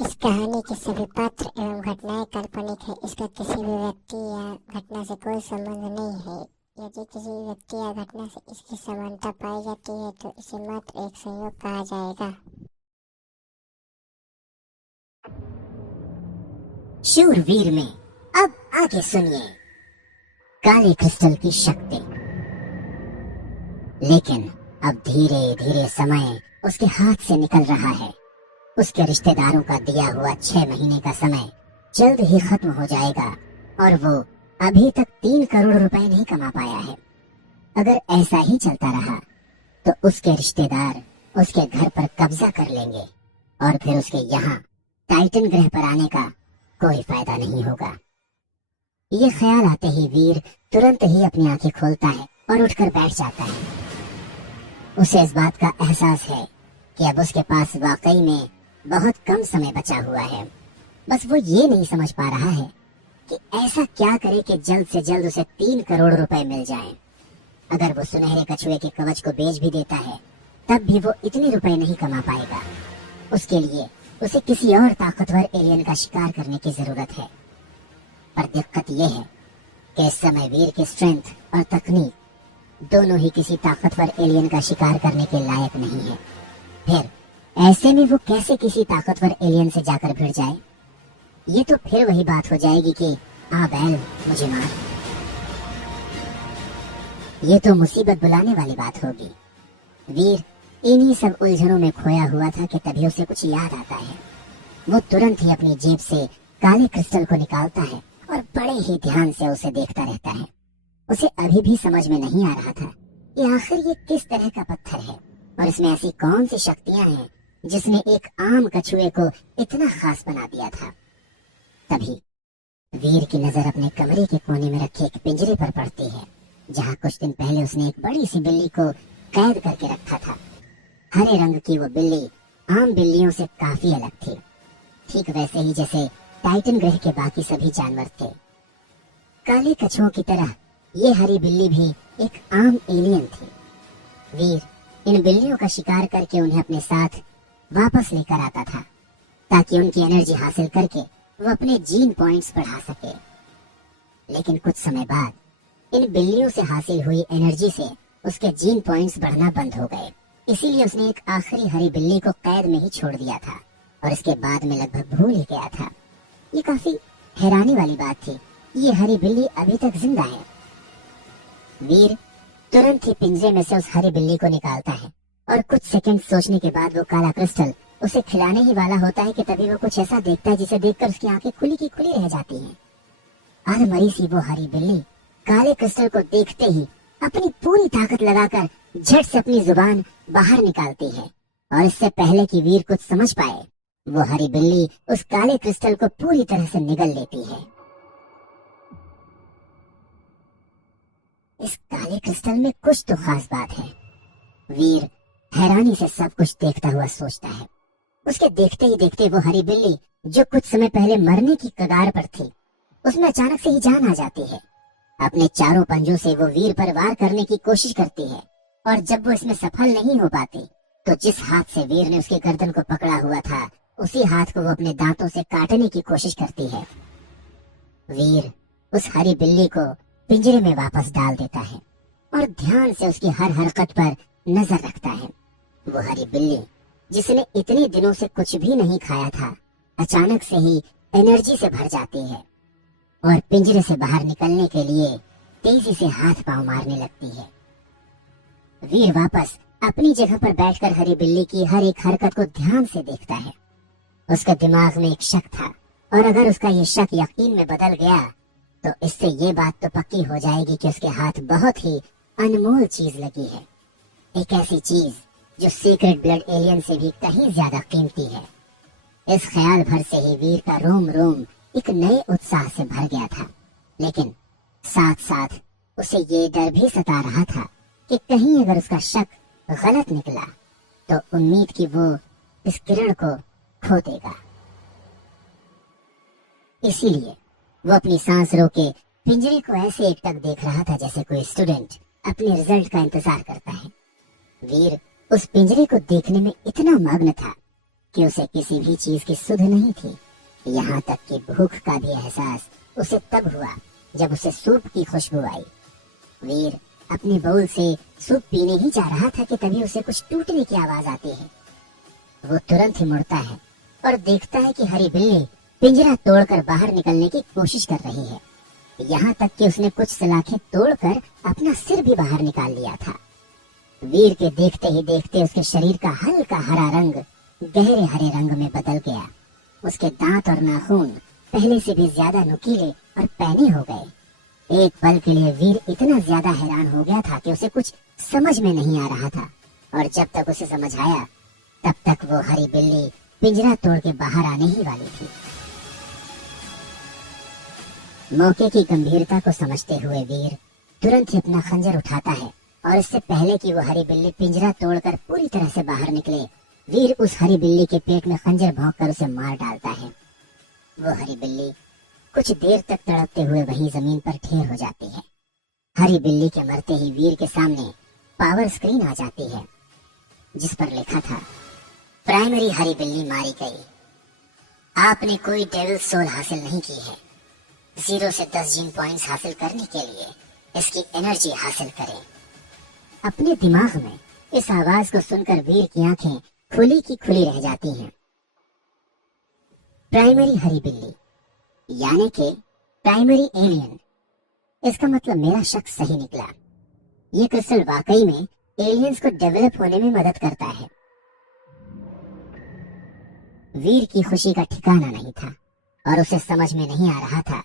इस कहानी के सभी पात्र एवं घटनाएं काल्पनिक है। इसका किसी भी व्यक्ति या घटना से कोई संबंध नहीं है। यदि किसी व्यक्ति या घटना से इसकी समानता पाई जाती है तो इसे मात्र एक संयोग कहा जाएगा। शूरवीर में अब आगे सुनिए काले क्रिस्टल की शक्ति। लेकिन अब धीरे धीरे समय उसके हाथ से निकल रहा है। उसके रिश्तेदारों का दिया हुआ 6 महीने का समय जल्द ही खत्म हो जाएगा और वो अभी तक 3 करोड़ रुपए नहीं कमा पाया है। अगर ऐसा ही चलता रहा तो उसके रिश्तेदार उसके घर पर कब्जा कर लेंगे और फिर उसके यहाँ टाइटन ग्रह पर आने का कोई फायदा नहीं होगा। ये ख्याल आते ही वीर तुरंत ही अपनी आंखें खोलता है और उठकर बैठ जाता है। उसे इस बात का एहसास है कि अब उसके पास वाकई में बहुत कम समय बचा हुआ है। बस वो ये नहीं समझ पा रहा है कि ऐसा क्या करे कि जल्द से जल्द उसे 3 करोड़ रुपए मिल जाएं। अगर वो सुनहरे कछुए के कवच को बेच भी देता है तब भी वो इतने रुपए नहीं कमा पाएगा। उसके लिए उसे किसी और ताकतवर एलियन का शिकार करने की जरूरत है। पर दिक्कत यह है कि इस समय वीर की स्ट्रेंथ और तकनीक दोनों ही किसी ताकतवर एलियन का शिकार करने के लायक नहीं है। फिर ऐसे में वो कैसे किसी ताकतवर एलियन से जाकर भिड़ जाए? ये तो फिर वही बात हो जाएगी कि आ बैल मुझे मार। ये तो मुसीबत बुलाने वाली बात होगी। वीर इन्हीं सब उलझनों में खोया हुआ था कि तभी उसे कुछ याद आता है। वो तुरंत ही अपनी जेब से काले क्रिस्टल को निकालता है और बड़े ही ध्यान से उसे देखता रहता है। उसे अभी भी समझ में नहीं आ रहा था कि आखिर ये किस तरह का पत्थर है और इसमें ऐसी कौन सी शक्तियां हैं जिसने एक आम कछुए को इतना खास बना दिया था। तभी वीर की नजर अपने कमरे के कोने में रखे एक पिंजरे पर पड़ती है, जहाँ कुछ दिन पहले उसने एक बड़ी सी बिल्ली को कैद करके रखा था। हरे रंग की वो बिल्ली आम बिल्लियों से काफी अलग थी, ठीक वैसे ही जैसे टाइटन ग्रह के बाकी सभी जानवर थे। काले कछुओं की तरह ये हरी बिल्ली भी एक आम एलियन थी। वीर इन बिल्लियों का शिकार करके उन्हें अपने साथ वापस लेकर आता था ताकि उनकी एनर्जी हासिल करके वो अपने जीन पॉइंट्स बढ़ा सके। लेकिन कुछ समय बाद इन बिल्लियों से हासिल हुई एनर्जी से उसके जीन पॉइंट्स बढ़ना बंद हो गए। इसीलिए उसने एक आखिरी हरी बिल्ली को कैद में ही छोड़ दिया था और इसके बाद में लगभग भूल ही गया था। ये काफी हैरानी वाली बात थी, ये हरी बिल्ली अभी तक जिंदा है। वीर तुरंत ही पिंजरे में से उस हरी बिल्ली को निकालता है और कुछ सेकंड सोचने के बाद वो काला क्रिस्टल उसे खिलाने ही वाला होता है कि तभी वो कुछ ऐसा देखता है जिसे देखकर उसकी आंखें खुली की खुली रह जाती हैं। अधमरी सी वो हरी बिल्ली काले क्रिस्टल को देखते ही अपनी पूरी ताकत लगाकर झट से अपनी जुबान बाहर निकालती है और इससे पहले कि वीर कुछ समझ पाए वो हरी बिल्ली उस काले क्रिस्टल को पूरी तरह से निगल लेती है। इस काले क्रिस्टल में कुछ तो खास बात है। वीर हैरानी से सब कुछ देखता हुआ सोचता है। उसके देखते ही देखते वो हरी बिल्ली जो कुछ समय पहले मरने की कगार पर थी, उसमें अचानक से ही जान आ जाती है। अपने चारों पंजों से वो वीर पर वार करने की कोशिश करती है और जब वो इसमें सफल नहीं हो पाती तो जिस हाथ से वीर ने उसकी गर्दन को पकड़ा हुआ था उसी हाथ को वो अपने दांतों से काटने की कोशिश करती है। वीर उस हरी बिल्ली को पिंजरे में वापस डाल देता है और ध्यान से उसकी हर हरकत पर नजर रखता है। वो हरी बिल्ली जिसने इतने दिनों से कुछ भी नहीं खाया था अचानक से ही एनर्जी से भर जाती है और पिंजरे से बाहर निकलने के लिए तेजी से हाथ पांव मारने लगती है। वीर वापस अपनी जगह पर बैठकर हरी बिल्ली की हर एक हरकत को ध्यान से देखता है। उसके दिमाग में एक शक था और अगर उसका ये शक यकीन में बदल गया तो इससे ये बात तो पक्की हो जाएगी कि उसके हाथ बहुत ही अनमोल चीज लगी है, एक ऐसी चीज जो सीक्रेट ब्लड एलियन से भी कहीं ज्यादा कीमती है। इस ख्याल भर से ही वीर का रोम रोम एक नए उत्साह से भर गया था, लेकिन साथ साथ उसे ये डर भी सता रहा था कि कहीं अगर उसका शक गलत निकला तो उम्मीद की वो इस किरण को खो देगा। इसीलिए वो अपनी सांस रोके पिंजरे को ऐसे एकटक देख रहा था जैसे कोई स्टूडेंट अपने रिजल्ट का इंतजार करता है। वीर उस पिंजरे को देखने में इतना मग्न था कि उसे किसी भी चीज की सुध नहीं थी। यहाँ तक कि भूख का भी एहसास उसे तब हुआ जब उसे सूप की खुशबू आई। वीर अपने बाउल से सूप पीने ही जा रहा था कि तभी उसे कुछ टूटने की आवाज आती है। वो तुरंत ही मुड़ता है और देखता है कि हरी बिल्ली पिंजरा तोड़कर बाहर निकलने की कोशिश कर रही है। यहाँ तक कि उसने कुछ सलाखें तोड़कर अपना सिर भी बाहर निकाल लिया था। वीर के देखते ही देखते उसके शरीर का हल्का हरा रंग गहरे हरे रंग में बदल गया। उसके दांत और नाखून पहले से भी ज्यादा नुकीले और पैने हो गए। एक पल के लिए वीर इतना ज्यादा हैरान हो गया था कि उसे कुछ समझ में नहीं आ रहा था, और जब तक उसे समझ आया तब तक वो हरी बिल्ली पिंजरा तोड़ के बाहर आने ही वाली थी। मौके की गंभीरता को समझते हुए वीर तुरंत ही अपना खंजर उठाता है और इससे पहले कि वो हरी बिल्ली पिंजरा तोड़कर पूरी तरह से बाहर निकले, वीर उस हरी बिल्ली के पेट में खंजर भोंककर उसे मार डालता है। वो हरी बिल्ली कुछ देर तक तड़पते हुए वहीं जमीन पर ढेर हो जाती है। हरी बिल्ली के मरते ही वीर के सामने पावर स्क्रीन आ जाती है जिस पर लिखा था, प्राइमरी हरी बिल्ली मारी गई। आपने कोई डेविल सोल हासिल नहीं की है। 0 से 10 जीन पॉइंट्स हासिल करने के लिए इसकी एनर्जी हासिल करें। अपने दिमाग में इस आवाज को सुनकर वीर की आंखें खुली की खुली रह जाती हैं। प्राइमरी हरी बिल्ली यानी कि प्राइमरी एलियन। इसका मतलब मेरा शक सही निकला। ये क्रिस्टल वाकई में एलियंस को डेवलप होने में मदद करता है। वीर की खुशी का ठिकाना नहीं था और उसे समझ में नहीं आ रहा था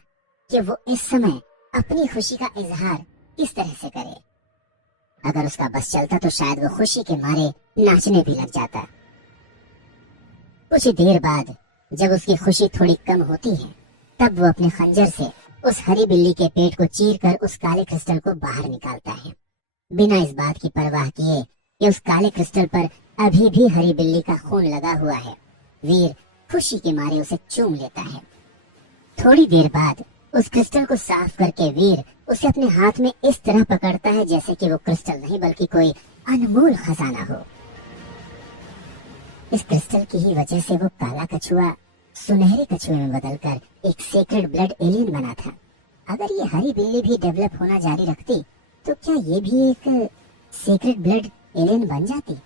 कि वो इस समय अपनी खुशी का इजहार किस तरह से करे। अगर उसका बस चलता तो शायद वो खुशी के मारे नाचने भी लग जाता। कुछ देर बाद जब उसकी खुशी थोड़ी कम होती है तब वो अपने खंजर से उस हरी बिल्ली के पेट को चीरकर उस काले क्रिस्टल को बाहर निकालता है, बिना इस बात की परवाह किए कि उस काले क्रिस्टल पर अभी भी हरी बिल्ली का खून लगा हुआ है। वीर खुशी के मारे उसे चूम लेता है। थोड़ी देर बाद उस क्रिस्टल को साफ करके वीर उसे अपने हाथ में इस तरह पकड़ता है जैसे कि वो क्रिस्टल नहीं बल्कि कोई अनमोल खजाना हो। इस क्रिस्टल की ही वजह से वो काला कछुआ सुनहरे कछुए में बदलकर एक सेक्रेड ब्लड एलियन बना था। अगर ये हरी बिल्ली भी डेवलप होना जारी रखती तो क्या ये भी एक सेक्रेड ब्लड एलियन बन जाती?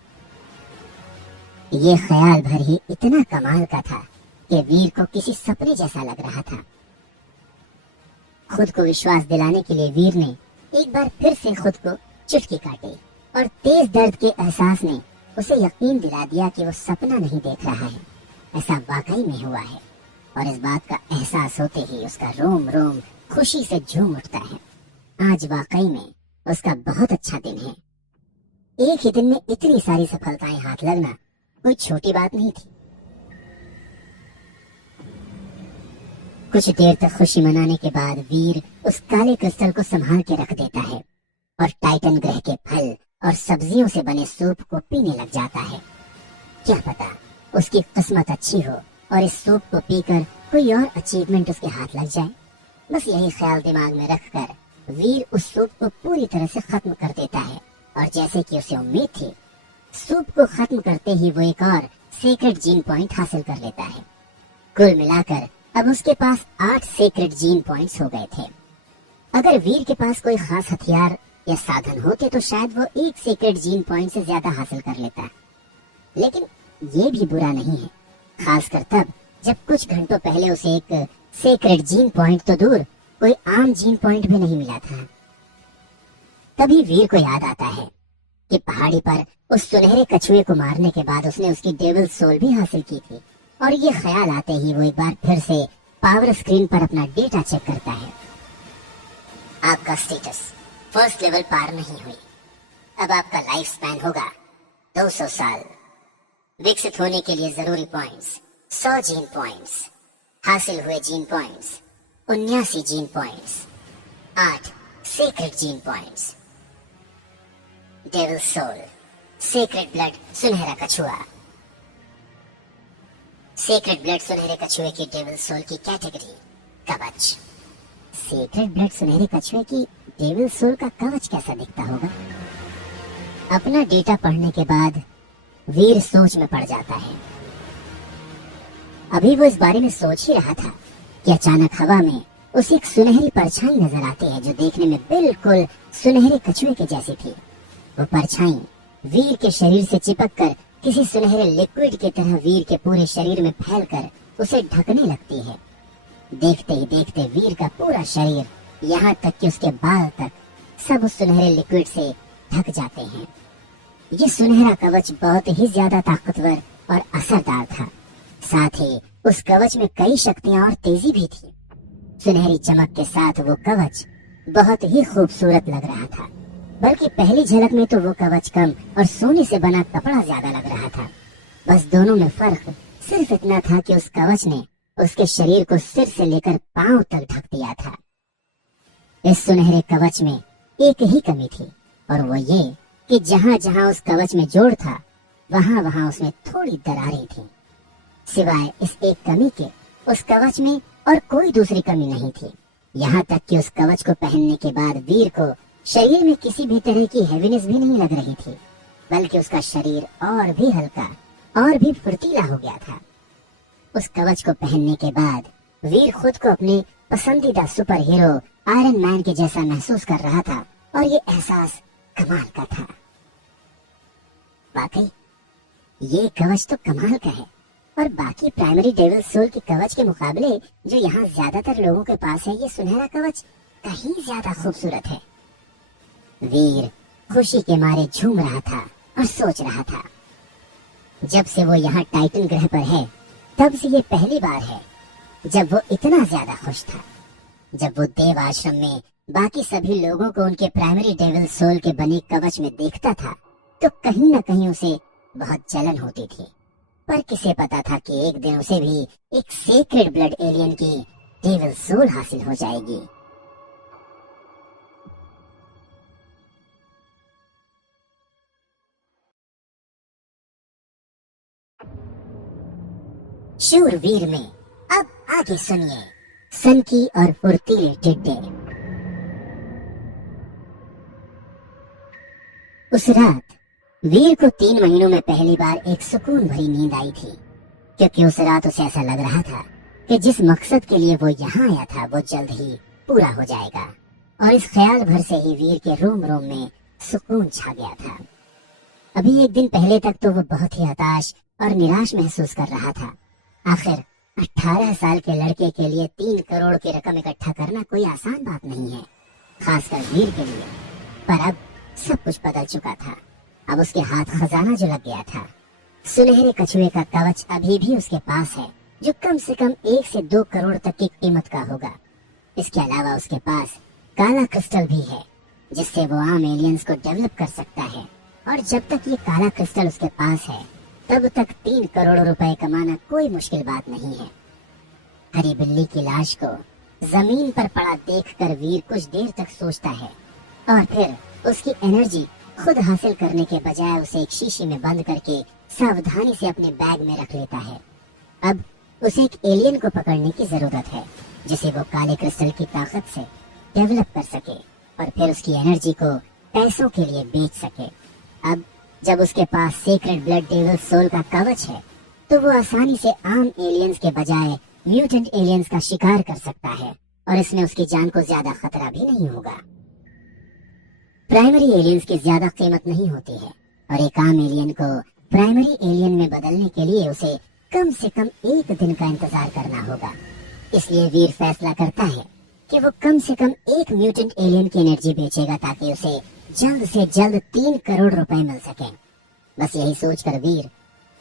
ये ख्याल भर ही इतना कमाल का था कि वीर को किसी सपने जैसा लग रहा था। खुद को विश्वास दिलाने के लिए वीर ने एक बार फिर से खुद को चुटकी काटी और तेज दर्द के एहसास ने उसे यकीन दिला दिया कि वो सपना नहीं देख रहा है, ऐसा वाकई में हुआ है। और इस बात का एहसास होते ही उसका रोम रोम खुशी से झूम उठता है। आज वाकई में उसका बहुत अच्छा दिन है। एक ही दिन में इतनी सारी सफलताएं हाथ लगना कोई छोटी बात नहीं थी। कुछ देर तक खुशी मनाने के बाद वीर उस काले क्रिस्टल को संभाल के रख देता है और टाइटन ग्रह के फल और सब्जियों से बने सूप को पीने लग जाता है। क्या पता उसकी किस्मत अच्छी हो और इस सूप को पीकर कोई और अचीवमेंट उसके हाथ लग जाए। बस यही ख्याल दिमाग में रखकर वीर उस सूप को पूरी तरह से खत्म कर देता है और जैसे कि उसे उम्मीद थी, सूप को खत्म करते ही वो एक और सीक्रेट जीन पॉइंट हासिल कर लेता है। कुल मिलाकर अब उसके पास 8 सीक्रेट जीन पॉइंट्स हो गए थे। अगर वीर के पास कोई खास हथियार या साधन होते तो शायद वो एक सीक्रेट जीन पॉइंट से ज्यादा हासिल कर लेता, लेकिन ये भी बुरा नहीं है, खासकर तब जब कुछ घंटों पहले उसे एक सीक्रेट जीन पॉइंट तो दूर कोई आम जीन पॉइंट भी नहीं मिला था। तभी वीर को याद आता है कि पहाड़ी पर उस सुनहरे कछुए को मारने के बाद उसने उसकी डेविल सोल भी हासिल की थी, और ये ख्याल आते ही वो एक बार फिर से पावर स्क्रीन पर अपना डेटा चेक करता है। आपका स्टेटस फर्स्ट लेवल पार नहीं हुई। अब आपका लाइफ स्पैन होगा 200 साल। विकसित होने के लिए जरूरी पॉइंट्स 100 जीन पॉइंट्स। हासिल हुए gene points 79 gene points. 8 secret gene points. Devil soul, secret blood सुनहरा कछुआ। सीक्रेट ब्लड सुनहरे कछुए की डेविल सोल की कैटेगरी कवच। सीक्रेट ब्लड सुनहरे कछुए की डेविल सोल का कवच कैसा दिखता होगा? अपना डेटा पढ़ने के बाद वीर सोच में पड़ जाता है। अभी वो इस बारे में सोच ही रहा था कि अचानक हवा में उसे एक सुनहरी परछाई नजर आती है जो देखने में बिल्कुल सुनहरे कछुए के जैसी थी। वो परछाई वीर के शरीर से चिपककर किसी सुनहरे लिक्विड की तरह वीर के पूरे शरीर में फैलकर उसे ढकने लगती है। देखते ही देखते वीर का पूरा शरीर, यहाँ तक कि उसके बाल तक, सब उस सुनहरे लिक्विड से ढक जाते हैं। ये सुनहरा कवच बहुत ही ज्यादा ताकतवर और असरदार था। साथ ही उस कवच में कई शक्तियां और तेजी भी थी। सुनहरी चमक के साथ वो कवच बहुत ही खूबसूरत लग रहा था, बल्कि पहली झलक में तो वो कवच कम और सोने से बना कपड़ा ज्यादा लग रहा था। बस दोनों में फर्क सिर्फ इतना था कि उस कवच ने उसके शरीर को सिर से लेकर पांव तक ढक दिया था। इस सुनहरे कवच में एक ही कमी थी, और वो ये कि जहां जहां उस कवच में जोड़ था वहां वहां उसमें थोड़ी दरारें थी। सिवाय इस एक कमी के उस कवच में और कोई दूसरी कमी नहीं थी। यहाँ तक कि उस कवच को पहनने के बाद वीर को शरीर में किसी भी तरह की हैवीनेस भी नहीं लग रही थी, बल्कि उसका शरीर और भी हल्का और भी फुर्तीला हो गया था। उस कवच को पहनने के बाद वीर खुद को अपने पसंदीदा सुपर हीरो आयरन मैन के जैसा महसूस कर रहा था, और ये एहसास कमाल का था। वाकई ये कवच तो कमाल का है, और बाकी प्राइमरी डेविल सोल के कवच के मुकाबले जो यहाँ ज्यादातर लोगों के पास है, ये सुनहरा कवच कहीं ज्यादा खूबसूरत है। वीर खुशी के मारे झूम रहा था और सोच रहा था, जब से वो यहाँ टाइटन ग्रह पर है तब से ये पहली बार है जब वो इतना ज्यादा खुश था। जब वो देव आश्रम में बाकी सभी लोगों को उनके प्राइमरी डेविल सोल के बने कवच में देखता था तो कहीं न कहीं उसे बहुत जलन होती थी, पर किसे पता था कि एक दिन उसे भी एक सेक्रेड ब्लड एलियन की डेविल सोल हासिल हो जाएगी। शूरवीर में अब आगे सुनिए सनकी और फुर्तीले टिड्डे। उस रात वीर को 3 महीनों में पहली बार एक सुकून भरी नींद आई थी, क्योंकि उस रात उसे ऐसा लग रहा था कि जिस मकसद के लिए वो यहाँ आया था वो जल्द ही पूरा हो जाएगा। और इस ख्याल भर से ही वीर के रोम रोम में सुकून छा गया था। अभी एक दिन पहले तक तो वो बहुत ही हताश और निराश महसूस कर रहा था। आखिर 18 साल के लड़के के लिए 3 करोड़ की रकम इकट्ठा करना कोई आसान बात नहीं है, खासकर वीर के लिए। पर अब सब कुछ बदल चुका था। अब उसके हाथ खजाना जो लग गया था। सुनहरे कछुए का कवच अभी भी उसके पास है, जो कम से कम 1 से 2 करोड़ तक की कीमत का होगा। इसके अलावा उसके पास काला क्रिस्टल भी है, जिससे वो आम एलियंस को डेवलप कर सकता है। और जब तक ये काला क्रिस्टल उसके पास है तब तक 3 करोड़ रुपए कमाना कोई मुश्किल बात नहीं है। हरी बिल्ली की लाश को जमीन पर पड़ा देखकर वीर कुछ देर तक सोचता है, और फिर उसकी एनर्जी खुद हासिल करने के बजाय उसे एक शीशी में बंद करके सावधानी से अपने बैग में रख लेता है। अब उसे एक एलियन को पकड़ने की जरूरत है, जिसे वो काले क्रिस्टल की ताकत से डेवलप कर सके और फिर उसकी एनर्जी को पैसों के लिए बेच सके। अब जब उसके पास सीक्रेट ब्लड डेविल सोल का कवच है तो वो आसानी से आम एलियंस के बजाय म्यूटेंट एलियंस का शिकार कर सकता है, और इसमें उसकी जान को ज्यादा खतरा भी नहीं होगा। प्राइमरी एलियंस की ज्यादा कीमत नहीं होती है, और एक आम एलियन को प्राइमरी एलियन में बदलने के लिए उसे कम से कम 1 दिन का इंतजार करना होगा। इसलिए वीर फैसला करता है कि वो कम से कम 1 म्यूटेंट एलियन की एनर्जी बेचेगा, ताकि उसे जल्द से जल्द 3 करोड़ रुपए मिल सके। बस यही सोचकर वीर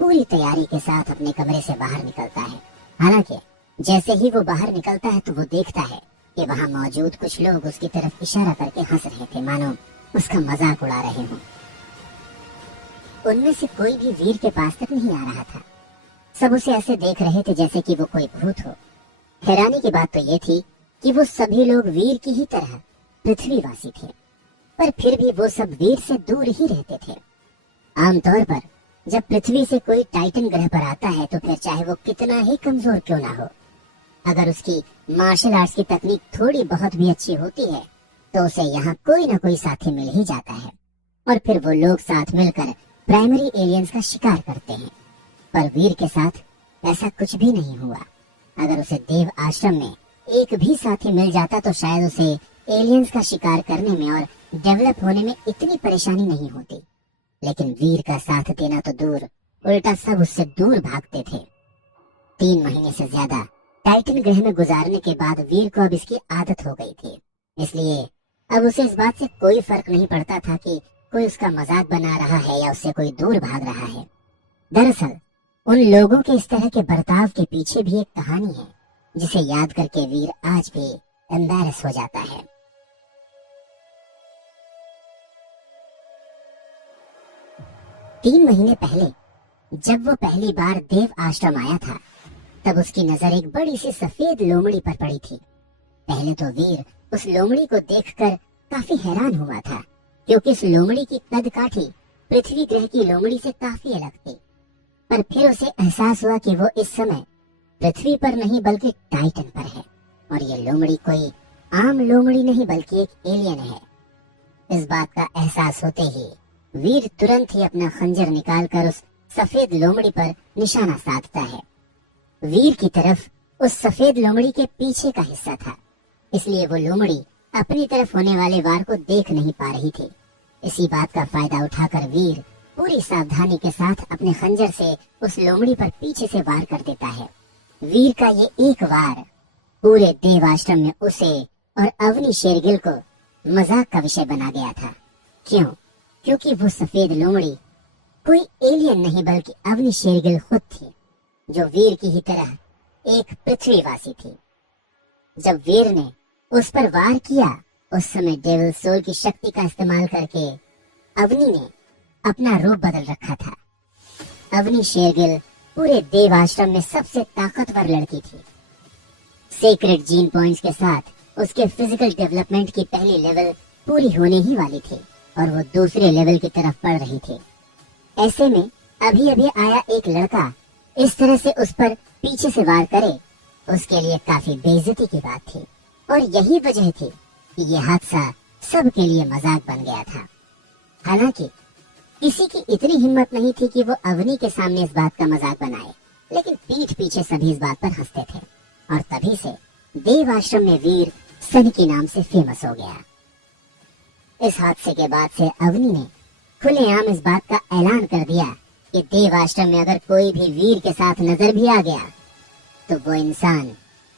पूरी तैयारी के साथ अपने कमरे से बाहर निकलता है। हालांकि जैसे ही वो बाहर निकलता है तो वो देखता है कि वहाँ मौजूद कुछ लोग उसकी तरफ इशारा करके हंस रहे थे, मानो उसका मजाक उड़ा रहे हों। उनमें से कोई भी वीर के पास तक नहीं आ रहा था। सब उसे ऐसे देख रहे थे जैसे कि वो कोई भूत हो। हैरानी की बात तो ये थी कि वो सभी लोग वीर की ही तरह पृथ्वीवासी थे, पर फिर भी वो सब वीर से दूर ही रहते थे। आमतौर पर जब पृथ्वी से कोई टाइटन ग्रह पर आता है तो फिर चाहे वो कितना ही कमजोर क्यों ना हो, अगर उसकी मार्शल आर्ट्स की तकनीक थोड़ी बहुत भी अच्छी होती है तो उसे यहाँ कोई ना कोई साथी मिल ही जाता है, और फिर वो लोग साथ मिलकर प्राइमरी एलियंस का शिकार करते हैं। पर वीर के साथ ऐसा कुछ भी नहीं हुआ। अगर उसे देव आश्रम में एक भी साथी मिल जाता तो शायद उसे एलियंस का शिकार करने में और डेवलप होने में इतनी परेशानी नहीं होती। लेकिन वीर का साथ देना तो दूर, उल्टा सब उससे दूर भागते थे। 3 महीने से ज्यादा टाइटन ग्रह में गुजारने के बाद वीर को अब इसकी आदत हो गई थी। इसलिए अब उसे इस बात से कोई फर्क नहीं पड़ता था कि कोई उसका मजाक बना रहा है या उससे कोई दूर भाग रहा है। दरअसल उन लोगों के इस तरह के बर्ताव के पीछे भी एक कहानी है जिसे याद करके वीर आज भी एम्बैरस हो जाता है। तीन महीने पहले जब वो पहली बार देव आश्रम आया था तब उसकी नजर एक बड़ी सी सफेद लोमड़ी पर पड़ी थी। पहले तो वीर उस लोमड़ी को देखकर काफी हैरान हुआ था, क्योंकि इस लोमड़ी की कदकाठी पृथ्वी ग्रह की लोमड़ी से काफी अलग थी। पर फिर उसे एहसास हुआ कि वो इस समय पृथ्वी पर नहीं बल्कि टाइटन पर है, और ये लोमड़ी कोई आम लोमड़ी नहीं बल्कि एक एलियन है। इस बात का एहसास होते ही वीर तुरंत ही अपना खंजर निकालकर उस सफेद लोमड़ी पर निशाना साधता है। वीर की तरफ उस सफेद लोमड़ी के पीछे का हिस्सा था, इसलिए वो लोमड़ी अपनी तरफ होने वाले वार को देख नहीं पा रही थी। इसी बात का फायदा उठाकर वीर पूरी सावधानी के साथ अपने खंजर से उस लोमड़ी पर पीछे से वार कर देता है। वीर का ये एक वार पूरे देव आश्रम में उसे और अवनी शेरगिल को मजाक का विषय बना गया था। क्यों? क्योंकि वो सफेद लोमड़ी कोई एलियन नहीं बल्कि अवनी शेरगिल खुद थी, जो वीर की ही तरह एक पृथ्वीवासी थी। जब वीर ने उस पर वार किया उस समय डेविल सोल की शक्ति का इस्तेमाल करके अवनी ने अपना रूप बदल रखा था। अवनी शेरगिल पूरे देव आश्रम में सबसे ताकतवर लड़की थी। सीक्रेट जीन पॉइंट्स के साथ उसके फिजिकल डेवलपमेंट की पहली लेवल पूरी होने ही वाली थी और वो दूसरे लेवल की तरफ बढ़ रही थी। ऐसे में अभी अभी आया एक लड़का इस तरह से उस पर पीछे से वार करे, उसके लिए काफी बेइज्जती की बात थी, और यही वजह थी कि ये हादसा सबके लिए मजाक बन गया था। हालांकि किसी की इतनी हिम्मत नहीं थी कि वो अवनी के सामने इस बात का मजाक बनाए, लेकिन पीठ पीछे सभी इस बात पर हंसते थे, और तभी से देव आश्रम में वीर सन के नाम से फेमस हो गया। इस हादसे के बाद से अवनी ने खुलेआम इस बात का ऐलान कर दिया कि देव आश्रम में अगर कोई भी वीर के साथ नजर भी आ गया तो वो इंसान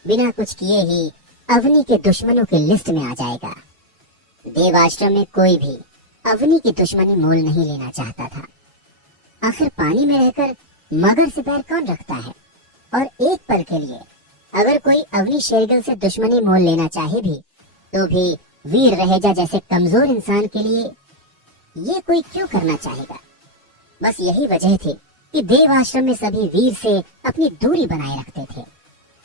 बिना कुछ किए ही अवनी के दुश्मनों की लिस्ट में आ जाएगा। देव आश्रम में कोई भी अवनी की दुश्मनी मोल नहीं लेना चाहता था। आखिर पानी में रहकर मगर से पैर कौन रखता है, और एक पल के लिए अगर कोई अवनी शेरगिल से दुश्मनी मोल लेना चाहे भी तो भी वीर रहेजा जैसे कमजोर इंसान के लिए ये कोई क्यों करना चाहेगा। बस यही वजह थी कि देव आश्रम में सभी वीर से अपनी दूरी बनाए रखते थे।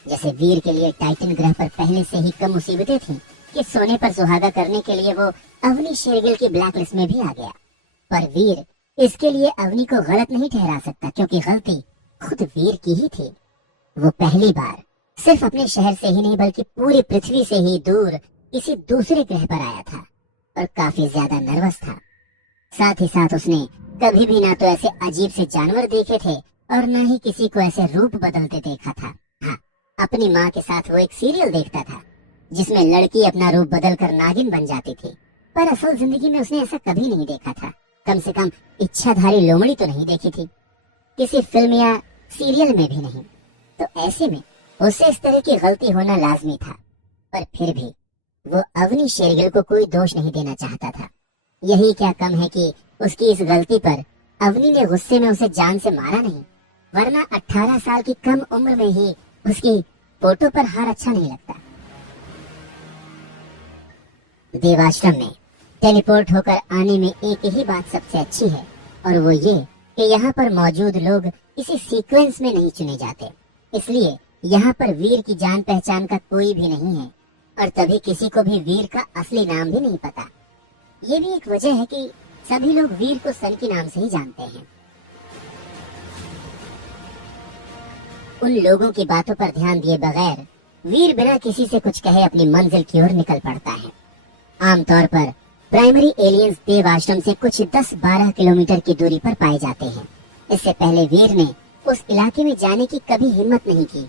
जैसे वीर के लिए टाइटन ग्रह पर पहले से ही कम मुसीबतें थीं कि सोने पर सुहागा करने के लिए वो अवनी शेरगिल की ब्लैक लिस्ट में भी आ गया, पर वीर इसके लिए अवनी को गलत नहीं ठहरा सकता, क्योंकि गलती खुद वीर की ही थी। वो पहली बार सिर्फ अपने शहर से ही नहीं बल्कि पूरी पृथ्वी से ही दूर किसी दूसरे ग्रह पर आया था और काफी ज्यादा नर्वस था। साथ ही साथ उसने कभी भी ना तो ऐसे अजीब से जानवर देखे थे और ना ही किसी को ऐसे रूप बदलते देखा था। हाँ, अपनी माँ के साथ वो एक सीरियल देखता था जिसमें लड़की अपना रूप बदलकर नागिन बन जाती थी, पर असल जिंदगी में उसने ऐसा कभी नहीं देखा था। कम से कम इच्छाधारी लोमड़ी तो नहीं देखी थी, किसी फिल्म या सीरियल में भी नहीं। तो ऐसे में उससे इस तरह की गलती होना लाजमी था, पर फिर भी वो अवनी शेरगिल को कोई दोष नहीं देना चाहता था। यही क्या कम है कि उसकी इस गलती पर अवनी ने गुस्से में उसे जान से मारा नहीं, वरना 18 साल की कम उम्र में ही उसकी फोटो पर हार अच्छा नहीं लगता। देवाश्रम में टेलीपोर्ट होकर आने में एक ही बात सबसे अच्छी है, और वो ये कि यहाँ पर मौजूद लोग किसी सीक्वेंस में नहीं चुने जाते, इसलिए यहाँ पर वीर की जान पहचान का कोई भी नहीं है, और तभी किसी को भी वीर का असली नाम भी नहीं पता। ये भी एक वजह है कि सभी लोग वीर को सन के नाम से ही जानते हैं। उन लोगों की बातों पर ध्यान दिए बगैर वीर बिना किसी से कुछ कहे अपनी मंजिल की ओर निकल पड़ता है। आमतौर पर प्राइमरी एलियंस देव आश्रम से कुछ 10-12 किलोमीटर की दूरी पर पाए जाते हैं। इससे पहले वीर ने उस इलाके में जाने की कभी हिम्मत नहीं की,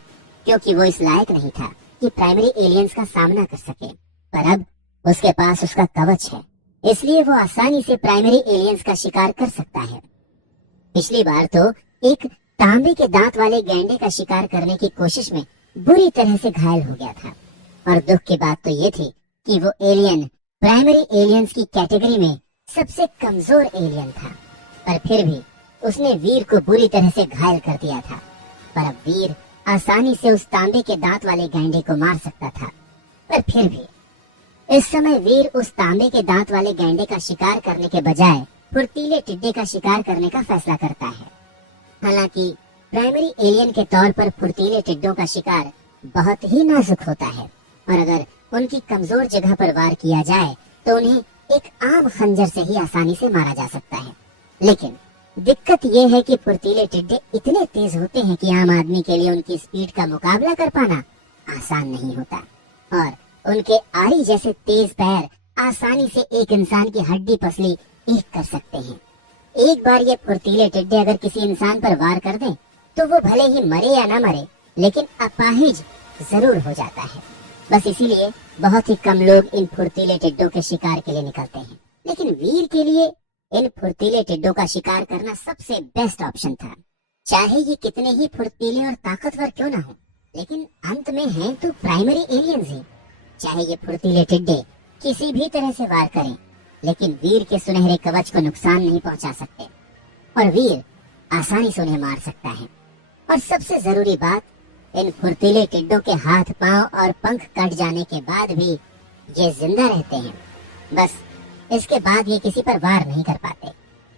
क्योंकि वो इस लायक नहीं था कि प्राइमरी एलियंस का सामना कर सके। पर अब उसके पास उसका कवच है, इसलिए वो आसानी से प्राइमरी एलियंस का शिकार कर सकता है। पिछली बार तो एक तांबे के दांत वाले गैंडे का शिकार करने की कोशिश में बुरी तरह से घायल हो गया था, और दुख की बात तो ये थी कि वो एलियन प्राइमरी एलियंस की कैटेगरी में सबसे कमजोर एलियन था। पर फिर भी उसने वीर को बुरी तरह से घायल कर दिया था। पर अब वीर आसानी से उस तांबे के दांत वाले गैंडे को मार सकता था। पर फिर भी इस समय वीर उस तांबे के दांत वाले गैंडे का शिकार करने के बजाय फुर्तीले टिड्डे का शिकार करने का फैसला करता है। हालांकि प्राइमरी एलियन के तौर पर फुर्तीले टिड्डों का शिकार बहुत ही नाजुक होता है, और अगर उनकी कमजोर जगह पर वार किया जाए तो उन्हें एक आम खंजर से ही आसानी से मारा जा सकता है। लेकिन दिक्कत यह है कि फुर्तीले टिड्डे इतने तेज होते हैं कि आम आदमी के लिए उनकी स्पीड का मुकाबला कर पाना आसान नहीं होता, और उनके आरी जैसे तेज पैर आसानी से एक इंसान की हड्डी पसली एक कर सकते हैं। एक बार ये फुर्तीले टिड्डे अगर किसी इंसान पर वार कर दें तो वो भले ही मरे या ना मरे, लेकिन अपाहिज जरूर हो जाता है। बस इसीलिए बहुत ही कम लोग इन फुर्तीले टिड्डों के शिकार के लिए निकलते हैं। लेकिन वीर के लिए इन फुर्तीले टिड्डों का शिकार करना सबसे बेस्ट ऑप्शन था। चाहे ये कितने ही फुर्तीले और ताकतवर क्यों ना हो, लेकिन अंत में हैं तो प्राइमरी एलियंस ही। चाहे ये फुर्तीले टिड्डे किसी भी तरह से वार करें, लेकिन वीर के सुनहरे कवच को नुकसान नहीं पहुंचा सकते, और वीर आसानी से उन्हें मार सकता है। और सबसे जरूरी बात, इन फुर्तीले टिड्डों के हाथ पांव और पंख कट जाने के बाद भी ये जिंदा रहते हैं। बस इसके बाद ये किसी पर वार नहीं कर पाते।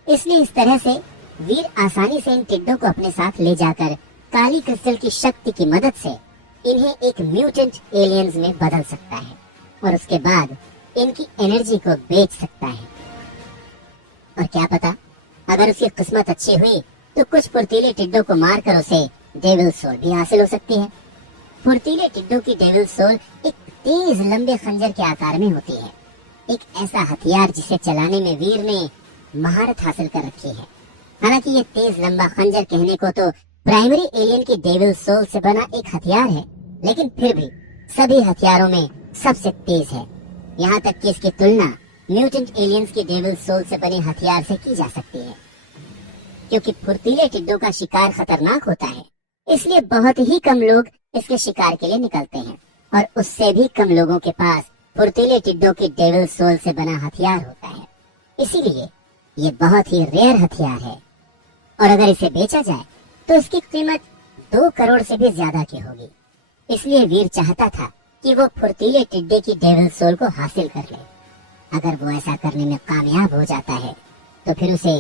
इसलिए इस तरह से वीर आसानी से इन टिड्डों को अपने साथ ले जाकर काली क्रिस्टल की शक्ति की मदद से इन्हें एक म्यूटेंट एलियंस में बदल सकता है, और उसके बाद इनकी एनर्जी को बेच सकता है। और क्या पता, अगर उसकी किस्मत अच्छी हुई तो कुछ फुर्तीले टिड्डों को मारकर उसे डेविल सोल भी हासिल हो सकती है। फुर्तीले टिड्डों की डेविल सोल एक तेज लंबे खंजर के आकार में होती है, एक ऐसा हथियार जिसे चलाने में वीर ने महारत हासिल कर रखी है। हालांकि ये तेज लंबा खंजर कहने को तो प्राइमरी एलियन की डेविल सोल से बना एक हथियार है, लेकिन फिर भी सभी हथियारों में सबसे तेज है। यहाँ तक कि इसकी तुलना म्यूटेंट एलियंस की डेविल सोल से बने हथियार से की जा सकती है। क्योंकि फुर्तीले टिड्डों का शिकार खतरनाक होता है, इसलिए बहुत ही कम लोग इसके शिकार के लिए निकलते हैं, और उससे भी कम लोगों के पास फुर्तीले टिड्डों की डेविल सोल से बना हथियार होता है। इसीलिए ये बहुत ही रेयर हथियार है, और अगर इसे बेचा जाए तो इसकी कीमत 2 करोड़ से भी ज्यादा की होगी। इसलिए वीर चाहता था कि वो फुर्तीले टिड्डे की डेविल सोल को हासिल कर ले। अगर वो ऐसा करने में कामयाब हो जाता है तो फिर उसे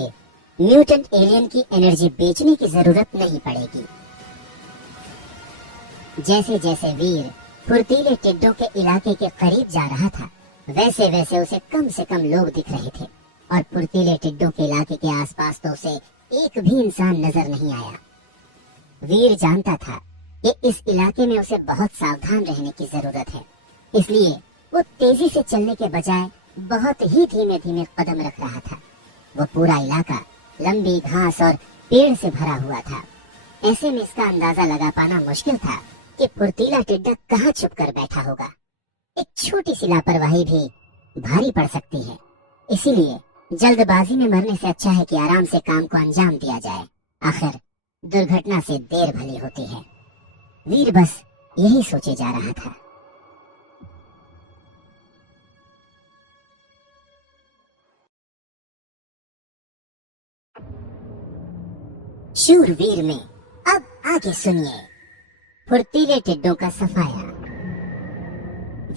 म्यूटेंट एलियन की एनर्जी बेचने की जरूरत नहीं पड़ेगी। जैसे जैसे वीर फुर्तीले टिड्डों के इलाके के करीब जा रहा था, वैसे वैसे उसे कम से कम लोग दिख रहे थे, और फुर्तीले टिड्डों के इलाके के आसपास तो उसे एक भी इंसान नजर नहीं आया। वीर जानता था कि इस इलाके में उसे बहुत सावधान रहने की जरूरत है, इसलिए वो तेजी से चलने के बजाय बहुत ही धीमे धीमे कदम रख रहा था। वो पूरा इलाका लंबी घास और पेड़ से भरा हुआ था। ऐसे में इसका अंदाजा लगा पाना मुश्किल था कि फुर्तीला टिड्डा कहाँ छुप कर बैठा होगा। एक छोटी सी लापरवाही भी भारी पड़ सकती है, इसीलिए जल्दबाजी में मरने से अच्छा है कि आराम से काम को अंजाम दिया जाए। आखिर दुर्घटना से देर भली होती है। वीर बस यही सोचे जा रहा था। शूरवीर में अब आगे सुनिए फुर्तीले टिड्डों का सफाया।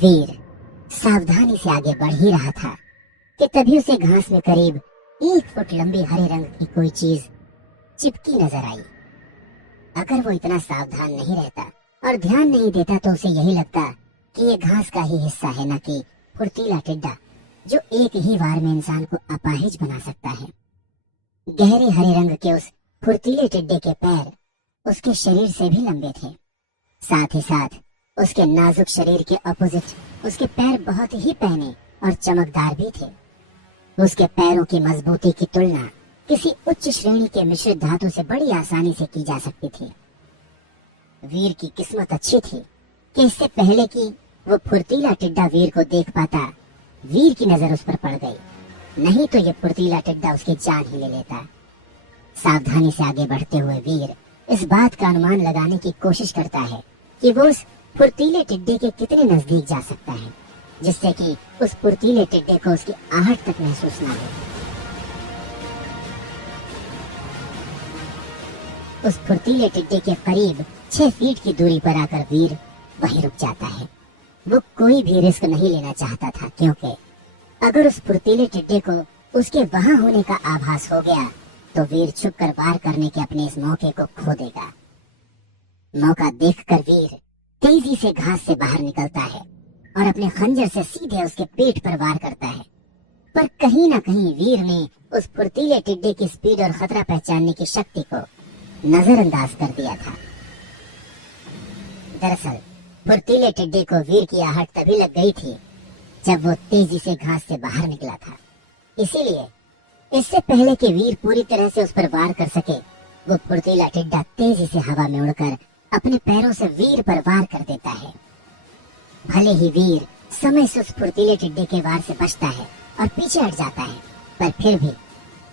वीर सावधानी से आगे बढ़ ही रहा था कि तभी उसे घास में करीब 1 फुट लंबी हरे रंग की कोई चीज चिपकी नजर आई। अगर वो इतना सावधान नहीं रहता और ध्यान नहीं देता तो उसे यही लगता कि ये घास का ही हिस्सा है, न कि फुर्तीला टिड्डा जो एक ही वार में इंसान को अपाहिज बना सकता है। गहरे हरे रंग के उस फुर्तीले टिड्डे के पैर उसके शरीर से भी लंबे थे। साथ ही साथ उसके नाजुक शरीर के अपोजिट उसके पैर बहुत ही पैने और चमकदार भी थे। उसके पैरों की मजबूती की तुलना किसी उच्च श्रेणी के मिश्रित धातु से बड़ी आसानी से की जा सकती थी। वीर की किस्मत अच्छी थी कि इससे पहले कि वो फुर्तीला टिड्डा वीर को देख पाता, वीर की नजर उस पर पड़ गई, नहीं तो ये फुर्तीला टिड्डा उसकी जान ही ले लेता। सावधानी से आगे बढ़ते हुए वीर इस बात का अनुमान लगाने की कोशिश करता है कि वो उस फुर्तीले टिड्डे के कितने नजदीक जा सकता है, जिससे कि उस फुर्तीले टिड्डे को उसकी आहट तक महसूस ना हो। उस फुर्तीले टिड्डे के करीब 6 फीट की दूरी पर आकर वीर वहीं रुक जाता है। वो कोई भी रिस्क नहीं लेना चाहता था, क्योंकि अगर उस फुर्तीले टिड्डे को उसके वहां होने का आभास हो गया तो वीर छुपकर वार करने के अपने इस मौके को खो देगा। मौका देखकर वीर तेजी से घास से बाहर निकलता है और अपने खंजर से सीधे उसके पेट पर वार करता है। पर कहीं ना कहीं वीर ने उस फुर्तीले टिड्डे की स्पीड और खतरा पहचानने की शक्ति को नजरअंदाज कर दिया था। दरअसल फुर्तीले टिड्डे को वीर की आहट तभी लग गई थी जब वो तेजी से घास से बाहर निकला था। इसीलिए इससे पहले कि वीर पूरी तरह से उस पर वार कर सके, वो फुर्तीला टिड्डा तेजी से हवा में उड़कर अपने पैरों से वीर पर वार कर देता है। भले ही वीर समय से उस फुर्तीले टिड्डे के वार से बचता है और पीछे हट जाता है, पर फिर भी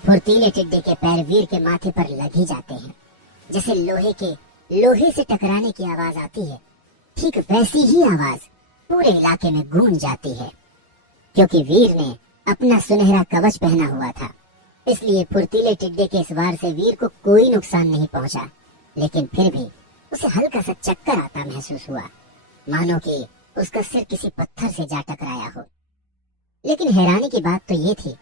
फुर्तीले टिड्डे के पैर वीर के माथे पर लग ही जाते हैं। जैसे लोहे से टकराने की आवाज आती है, ठीक वैसी ही आवाज पूरे इलाके में गूंज जाती है। क्योंकि वीर ने अपना सुनहरा कवच पहना हुआ था, इसलिए फुर्तीले टिड्डे के इस वार से वीर को कोई नुकसान नहीं पहुंचा, लेकिन फिर भी उसे हल्का सा चक्कर आता महसूस हुआ, मानो कि उसका सिर किसी पत्थर से जा टकराया हो। लेकिन हैरानी की बात तो ये थी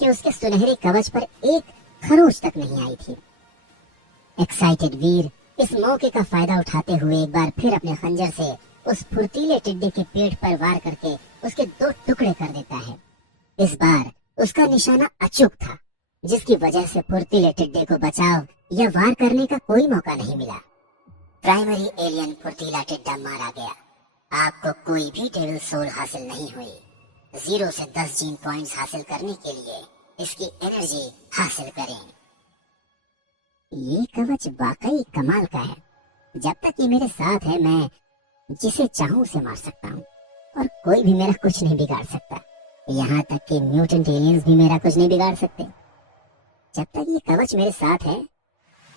कि उसके सुनहरे कवच पर एक खरोंच तक नहीं आई थी। एक्साइटेड वीर इस मौके का फायदा उठाते हुए एक बार फिर अपने खंजर से उस फुर्तीले टिड्डे के पेट पर वार करके उसके 2 टुकड़े कर देता है। इस बार उसका निशाना अचूक था, जिसकी वजह से फुर्तीले टिड्डे को बचाव या वार करने का कोई मौका नहीं मिला। प्राइमरी एलियन फुर्तीला टिड्डा मारा गया। आपको कोई भी डेविल सोल हासिल नहीं हुई। 0 से 10 जीन पॉइंट्स हासिल करने के लिए इसकी एनर्जी हासिल करें। ये कवच वाकई कमाल का है। जब तक ये मेरे साथ है, मैं जिसे चाहूं उसे मार सकता हूँ और कोई भी मेरा कुछ नहीं बिगाड़ सकता। यहाँ तक कि म्यूटेंट एलियंस भी मेरा कुछ नहीं बिगाड़ सकते। जब तक ये कवच मेरे साथ है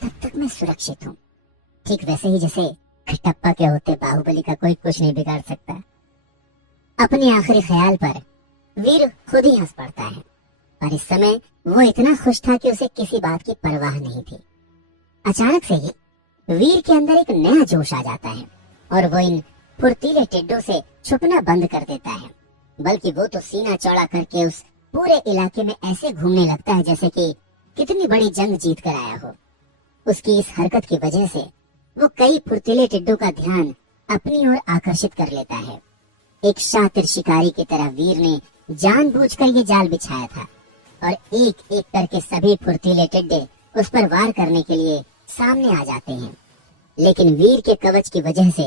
तब तक मैं सुरक्षित हूँ। ठीक वैसे ही जैसे कटप्पा के होते बाहुबली का कोई कुछ नहीं बिगाड़ सकता। अपने आखिरी ख्याल पर वीर खुद ही हंस पड़ता है, पर इस समय वो इतना खुश था कि उसे किसी बात की परवाह नहीं थी। अचानक से ही वीर के अंदर एक नया जोश आ जाता है और वो इन फुर्तीले टिड्डों से छुपना बंद कर देता है, बल्कि वो तो सीना चौड़ा करके उस पूरे इलाके में ऐसे घूमने लगता है जैसे कि कितनी बड़ी जंग जीत कर आया हो। उसकी इस हरकत की वजह से वो कई फुर्तीले टिड्डों का ध्यान अपनी ओर आकर्षित कर लेता है। एक शातिर शिकारी की तरह वीर ने जानबूझकर ये जाल बिछाया था और एक एक करके सभी फुर्तीले टिड्डे उस पर वार करने के लिए सामने आ जाते हैं। लेकिन वीर के कवच की वजह से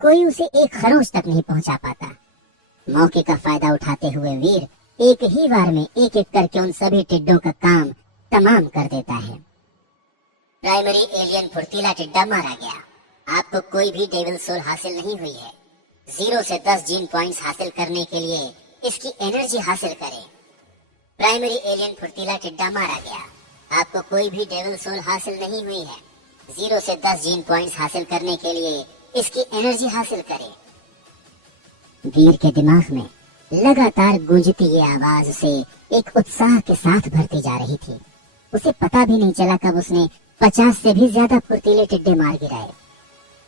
कोई उसे एक खरोंच तक नहीं पहुंचा पाता। मौके का फायदा उठाते हुए वीर एक ही वार में एक एक करके उन सभी टिड्डों का काम तमाम कर देता है। प्राइमरी एलियन फुर्तीला टिड्डा मारा गया। आपको कोई भी डेविल सोल हासिल नहीं हुई है। 0 से 10 जीन पॉइंट्स हासिल करने के लिए इसकी एनर्जी हासिल करें। प्राइमरी एलियन फुर्तीला टिड्डा मारा गया। आपको कोई भी डेविल सोल हासिल नहीं हुई है। 0 से 10 जीन पॉइंट्स हासिल करने के लिए इसकी एनर्जी हासिल करें। वीर के दिमाग में लगातार गूंजती ये आवाज उसे एक उत्साह के साथ भरती जा रही थी। उसे पता भी नहीं चला कब उसने 50 से भी ज्यादा फुर्तीले टिड्डे मार गिराए।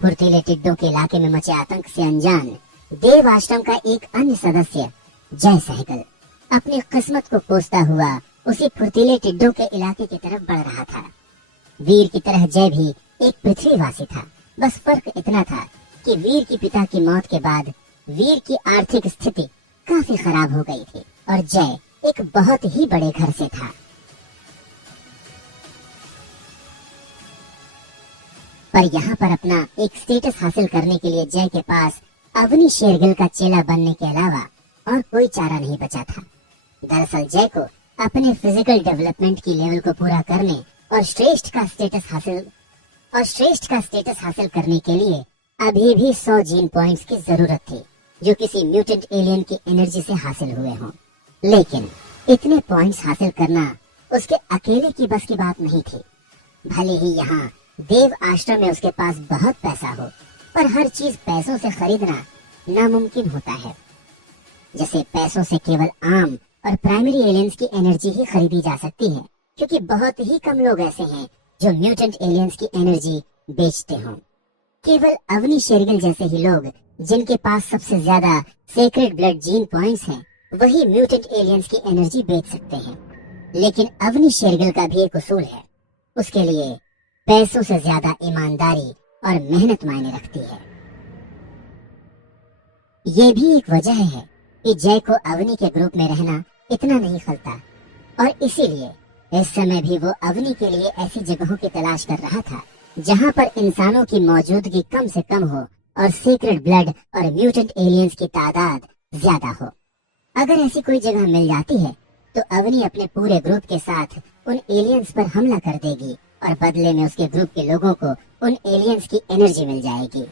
फुर्तीले टिड्डों के इलाके में मचे आतंक से अनजान देव आश्रम का एक अन्य सदस्य जय सहगल अपनी किस्मत को कोसता हुआ उसी फुर्तीले टिड्डों के इलाके की तरफ बढ़ रहा था। वीर की तरह जय भी एक पृथ्वीवासी था। बस फर्क इतना था कि वीर के पिता की मौत के बाद वीर की आर्थिक स्थिति काफी खराब हो गई थी और जय एक बहुत ही बड़े घर से था। पर यहाँ पर अपना एक स्टेटस हासिल करने के लिए जय के पास अवनी शेरगिल का चेला बनने के अलावा और कोई चारा नहीं बचा था। दरअसल जय को अपने फिजिकल डेवलपमेंट की लेवल को पूरा करने और श्रेष्ठ का स्टेटस हासिल करने के लिए अभी भी 100 जीन पॉइंट्स की जरूरत थी, जो किसी म्यूटेंट एलियन की एनर्जी से हासिल हुए हों। लेकिन इतने पॉइंट्स हासिल करना उसके अकेले की बस की बात नहीं थी। भले ही यहाँ देव आश्रम में उसके पास बहुत पैसा हो, पर हर चीज पैसों से खरीदना नामुमकिन होता है। जैसे पैसों से केवल आम और प्राइमरी एलियंस की एनर्जी ही खरीदी जा सकती है, क्योंकि बहुत ही कम लोग ऐसे हैं जो म्यूटेंट एलियंस की एनर्जी बेचते हों। केवल अवनी शेरगिल जैसे ही लोग, जिनके पास सबसे ज्यादा सेक्रेड ब्लड जीन पॉइंट्स हैं, वही म्यूटेंट एलियंस की एनर्जी बेच सकते हैं। लेकिन अवनी शेरगिल का भी एक उसूल है, उसके लिए पैसों से ज्यादा ईमानदारी और मेहनत मायने रखती है। ये भी एक वजह है कि जय को अवनी के ग्रुप में रहना इतना नहीं खलता, और इसीलिए इस समय भी वो अवनी के लिए ऐसी जगहों की तलाश कर रहा था जहां पर इंसानों की मौजूदगी कम से कम हो और सीक्रेट ब्लड और म्यूटेंट एलियंस की तादाद ज्यादा हो। अगर ऐसी कोई जगह मिल जाती है तो अवनी अपने पूरे ग्रुप के साथ उन एलियंस पर हमला कर देगी और बदले में उसके ग्रुप के लोगों को उन एलियंस की एनर्जी मिल जाएगी।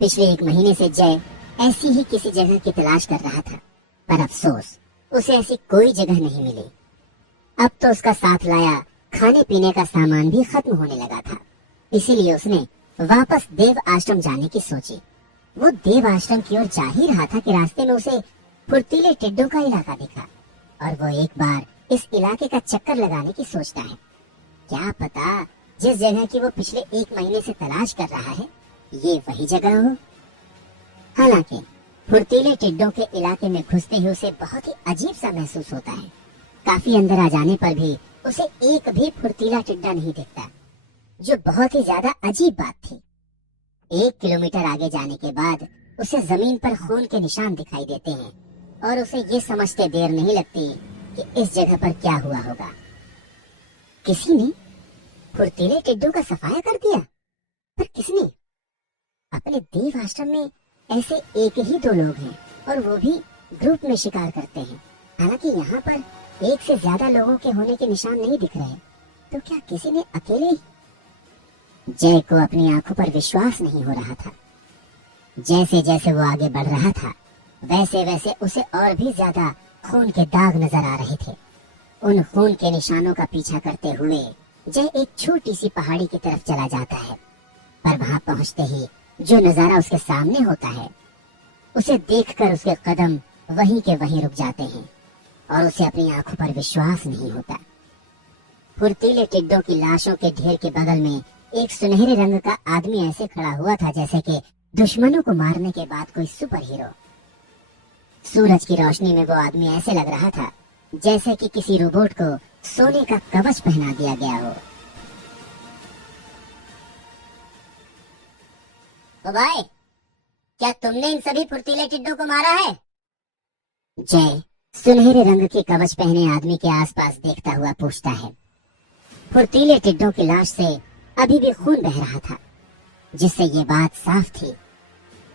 पिछले 1 महीने से जय ऐसी ही किसी जगह की तलाश कर रहा था, पर अफसोस उसे ऐसी कोई जगह नहीं मिली। अब तो उसका साथ लाया खाने पीने का सामान भी खत्म होने लगा था, इसीलिए उसने वापस देव आश्रम जाने की सोची। वो देव आश्रम की ओर जा ही रहा था कि रास्ते में उसे फुर्तीले टिड्डों का इलाका दिखा, और वो एक बार इस इलाके का चक्कर लगाने की सोचता है। क्या पता जिस जगह की वो पिछले 1 महीने से तलाश कर रहा है ये वही जगह हो। हालांकि फुर्तीले टिड्डों के इलाके में घुसते ही उसे बहुत ही अजीब सा महसूस होता है। काफी अंदर आ जाने पर भी उसे एक भी फुर्तीला टिड्डा नहीं दिखता, जो बहुत ही ज्यादा अजीब बात थी। 1 किलोमीटर आगे जाने के बाद उसे जमीन पर खून के निशान दिखाई देते हैं, और उसे ये समझते देर नहीं लगती कि इस जगह पर क्या हुआ होगा। किसी ने फुर्तीले टिड्डों का सफाया कर दिया, पर किसने? अपने देव आश्रम में ऐसे 1 ही 2 लोग हैं, और वो भी ग्रुप में शिकार करते हैं। हालांकि यहाँ पर 1 से ज्यादा लोगों के होने के निशान नहीं दिख रहे, तो क्या किसी ने अकेले ही? जय को अपनी आंखों पर विश्वास नहीं हो रहा था। जैसे जैसे वो आगे बढ़ रहा था, वैसे वैसे उसे और भी ज्यादा खून के दाग नजर आ रहे थे। उन खून के निशानों का पीछा करते हुए जय एक छोटी सी पहाड़ी की तरफ चला जाता है, पर वहां पहुंचते ही जो नजारा उसके सामने होता है, उसे देखकर उसके कदम वहीं के वहीं रुक जाते हैं, और उसे अपनी आंखों पर विश्वास नहीं होता। फुर्तीले टिड्डों की लाशों के ढेर के बगल में एक सुनहरे रंग का आदमी ऐसे खड़ा हुआ था जैसे कि दुश्मनों को मारने के बाद कोई सुपर हीरो। सूरज की रोशनी में वो आदमी ऐसे लग रहा था जैसे कि किसी रोबोट को सोने का कवच पहना दिया गया हो। ओ भाई, क्या तुमने इन सभी फुर्तीले टिड्डों को मारा है? जय सुनहरे रंग के कवच पहने आदमी के आसपास देखता हुआ पूछता है। फुर्तीले टिड्डों की लाश से अभी भी खून बह रहा था, जिससे ये बात साफ थी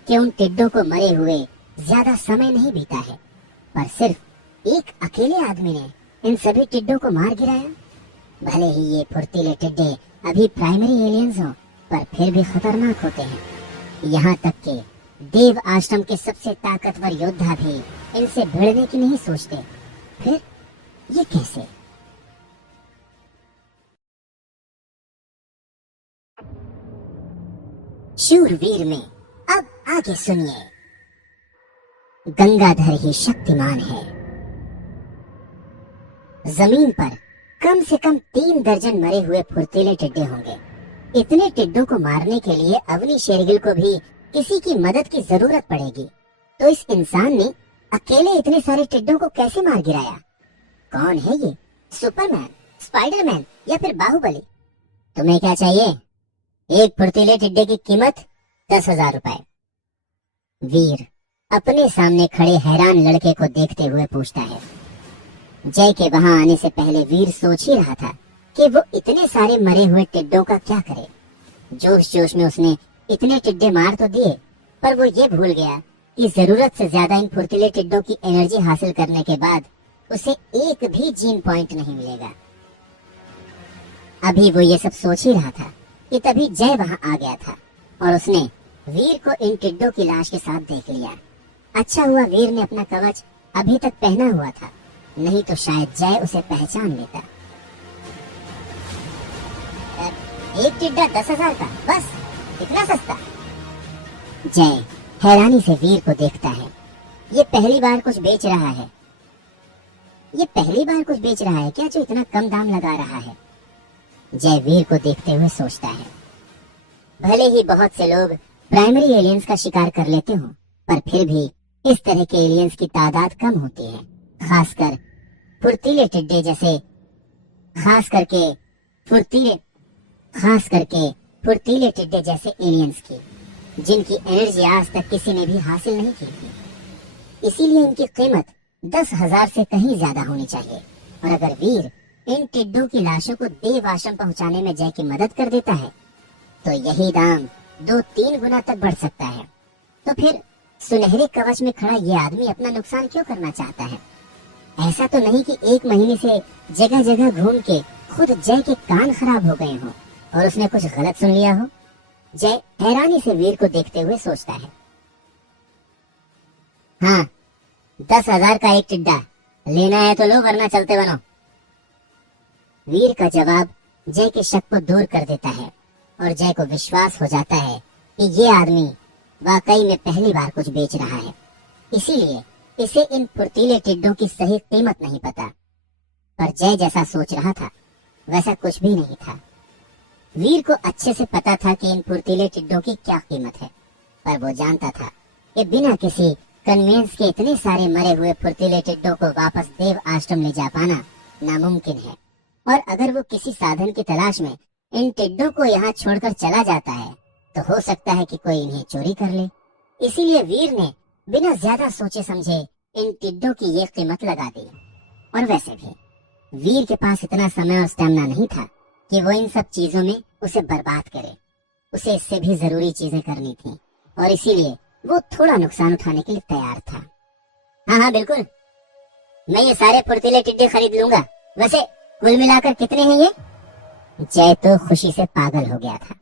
कि उन टिड्डों को मरे हुए ज्यादा समय नहीं बीता है, पर सिर्फ एक अकेले आदमी ने इन सभी टिड्डों को मार गिराया। भले ही ये फुर्तीले टिड्डे अभी प्राइमरी एलियंस हो, पर फिर भी खतरनाक होते हैं। यहाँ तक कि देव आश्रम के सबसे ताकतवर योद्धा भी इनसे भिड़ने की नहीं सोचते। फिर ये कैसे? शूरवीर में अब आगे सुनिए। गंगाधर ही शक्तिमान है। जमीन पर कम से कम 3 दर्जन मरे हुए फुर्तीले टिड्डे होंगे। इतने टिड्डों को मारने के लिए अवनी शेरगिल को भी किसी की मदद की जरूरत पड़ेगी, तो इस इंसान ने अकेले इतने सारे टिड्डों को कैसे मार गिराया? कौन है ये? सुपरमैन, स्पाइडरमैन या फिर बाहुबली? तुम्हें क्या चाहिए? एक फुर्तीले टिड्डे की कीमत 10,000 रुपए। वीर अपने सामने खड़े हैरान लड़के को देखते हुए पूछता है। जय के वहां आने से पहले वीर सोच ही रहा था कि वो इतने सारे मरे हुए टिड्डों का क्या करे। जोश जोश में उसने इतने टिड्डे मार तो दिए, पर वो ये भूल गया कि जरूरत से ज्यादा इन फुर्तीले टिड्डों की एनर्जी हासिल करने के बाद उसे एक भी जीन पॉइंट नहीं मिलेगा। अभी वो ये सब सोच ही रहा था कि तभी जय वहां आ गया था और उसने वीर को इन टिड्डों की लाश के साथ देख लिया। अच्छा हुआ वीर ने अपना कवच अभी तक पहना हुआ था, नहीं तो शायद जय उसे पहचान लेता। एक टिड्डा 10,000 का, बस इतना सस्ता। जय हैरानी से वीर को देखता है। ये पहली बार कुछ बेच रहा है, ये पहली बार कुछ बेच रहा है क्या जो इतना कम दाम लगा रहा है। जय वीर को देखते हुए सोचता है, भले ही बहुत से लोग प्राइमरी एलियंस का शिकार कर लेते हो, पर फिर भी इस तरह के एलियंस की तादाद कम होती है, खासकर फुर्तीले टिड्डे जैसे, खास करके फुर्तीले टिड्डे जैसे एलियंस की, जिनकी एनर्जी आज तक किसी ने भी हासिल नहीं की थी। इसीलिए इनकी कीमत 10,000 से कहीं ज्यादा होनी चाहिए। और अगर वीर इन टिड्डों की लाशों को देव आश्रम पहुंचाने में जय की मदद कर देता है तो यही दाम 2-3 गुना तक बढ़ सकता है। तो फिर सुनहरे कवच में खड़ा ये आदमी अपना नुकसान क्यों करना चाहता है? ऐसा तो नहीं कि 1 महीने से जगह जगह घूम के खुद जय के कान खराब हो गए हों और उसने कुछ गलत सुन लिया हो। जय हैरानी से वीर को देखते हुए सोचता है। हाँ, 10,000 का एक टिड्डा लेना है तो लो, वरना चलते बनो। वीर का जवाब जय के शक को दूर कर देता है और जय को विश्वास हो जाता है कि ये आदमी वाकई में पहली बार कुछ बेच रहा है, इसीलिए इसे इन फुर्तीले टिड्डों की सही कीमत नहीं पता। पर जय जैसा सोच रहा था वैसा कुछ भी नहीं था। वीर को अच्छे से पता था कि इन फुर्तीले टिड्डों की क्या कीमत है, पर वो जानता था कि बिना किसी कन्वेंस के इतने सारे मरे हुए फुर्तीले टिड्डों को वापस देव आश्रम ले जा पाना नामुमकिन है। और अगर वो किसी साधन की तलाश में इन टिड्डों को यहाँ छोड़कर चला जाता है तो हो सकता है कि कोई इन्हें चोरी कर ले। इसीलिए वीर ने बिना ज्यादा सोचे समझे इन टिड्डों की ये कीमत लगा दी। और वैसे भी वीर के पास इतना समय और स्टेमिना नहीं था कि वो इन सब चीजों में उसे बर्बाद करे। उसे इससे भी जरूरी चीजें करनी थी और इसीलिए वो थोड़ा नुकसान उठाने के लिए तैयार था। हाँ बिल्कुल, मैं ये सारे फुर्तीले टिड्डे खरीद लूंगा। वैसे कुल मिलाकर कितने हैं ये? जय तो खुशी से पागल हो गया था।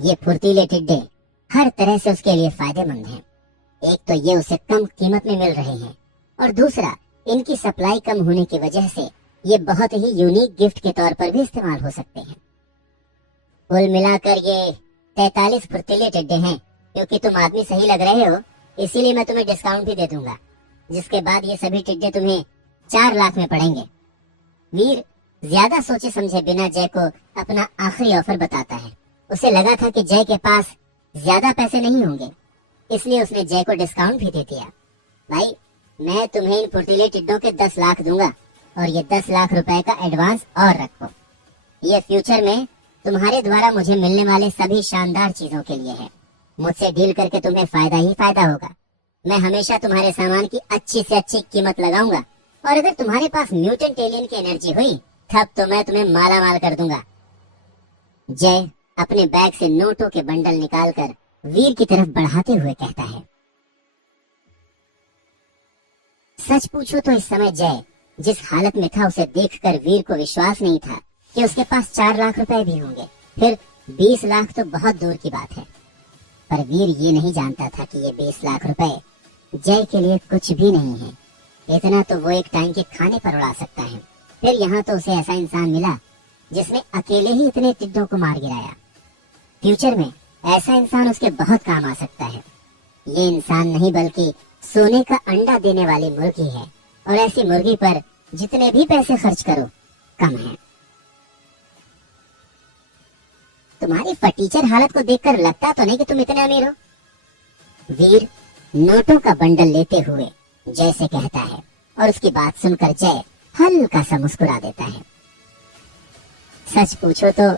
ये फुर्तीले टिड्डे हर तरह से उसके लिए फायदेमंद हैं। एक तो ये उसे कम कीमत में मिल रहे हैं और दूसरा इनकी सप्लाई कम होने की वजह से ये बहुत ही यूनिक गिफ्ट के तौर पर भी इस्तेमाल हो सकते हैं। कुल मिलाकर ये 43 फुर्तीले टिड्डे हैं। क्योंकि तुम आदमी सही लग रहे हो इसीलिए मैं तुम्हें डिस्काउंट भी दे दूंगा, जिसके बाद ये सभी टिड्डे तुम्हें 4 लाख में पड़ेंगे। वीर ज्यादा सोचे समझे बिना जय को अपना आखिरी ऑफर बताता है। उसे लगा था कि जय के पास ज्यादा पैसे नहीं होंगे, इसलिए उसने जय को डिस्काउंट भी दे दिया। भाई, मैं तुम्हें इन फुर्तीले टिड्डों के 10 लाख दूंगा और ये 10 लाख रुपए का एडवांस और रखो। ये फ्यूचर में तुम्हारे द्वारा मुझे मिलने वाले सभी शानदार चीजों के लिए है। मुझसे डील करके तुम्हें फायदा ही फायदा होगा। मैं हमेशा तुम्हारे सामान की अच्छी से अच्छी कीमत लगाऊंगा और अगर तुम्हारे पास म्यूटेंट एलियन की एनर्जी हुई तब तो मैं तुम्हें माला माल कर दूंगा। जय अपने बैग से नोटों के बंडल निकालकर वीर की तरफ बढ़ाते हुए कहता है। सच पूछो तो इस समय जय जिस हालत में था उसे देखकर वीर को विश्वास नहीं था कि उसके पास 4 लाख रुपए भी होंगे। फिर 20 लाख तो बहुत दूर की बात है। पर वीर ये नहीं जानता था कि ये 20 लाख रुपए जय के लिए कुछ भी नहीं है। इतना तो वो एक टाइम के खाने पर उड़ा सकता है। फिर यहाँ तो उसे ऐसा इंसान मिला जिसने अकेले ही इतने टिड्डों को मार गिराया। फ्यूचर में ऐसा इंसान उसके बहुत काम आ सकता है। ये इंसान नहीं बल्कि सोने का अंडा देने वाली मुर्गी है और ऐसी मुर्गी पर जितने भी पैसे खर्च करो कम है। तुम्हारी फटीचर हालत को देखकर लगता तो नहीं कि तुम इतने अमीर हो। वीर नोटों का बंडल लेते हुए जय से कहता है और उसकी बात सुनकर जय हल्का सा मुस्कुरा देता है। सच पूछो तो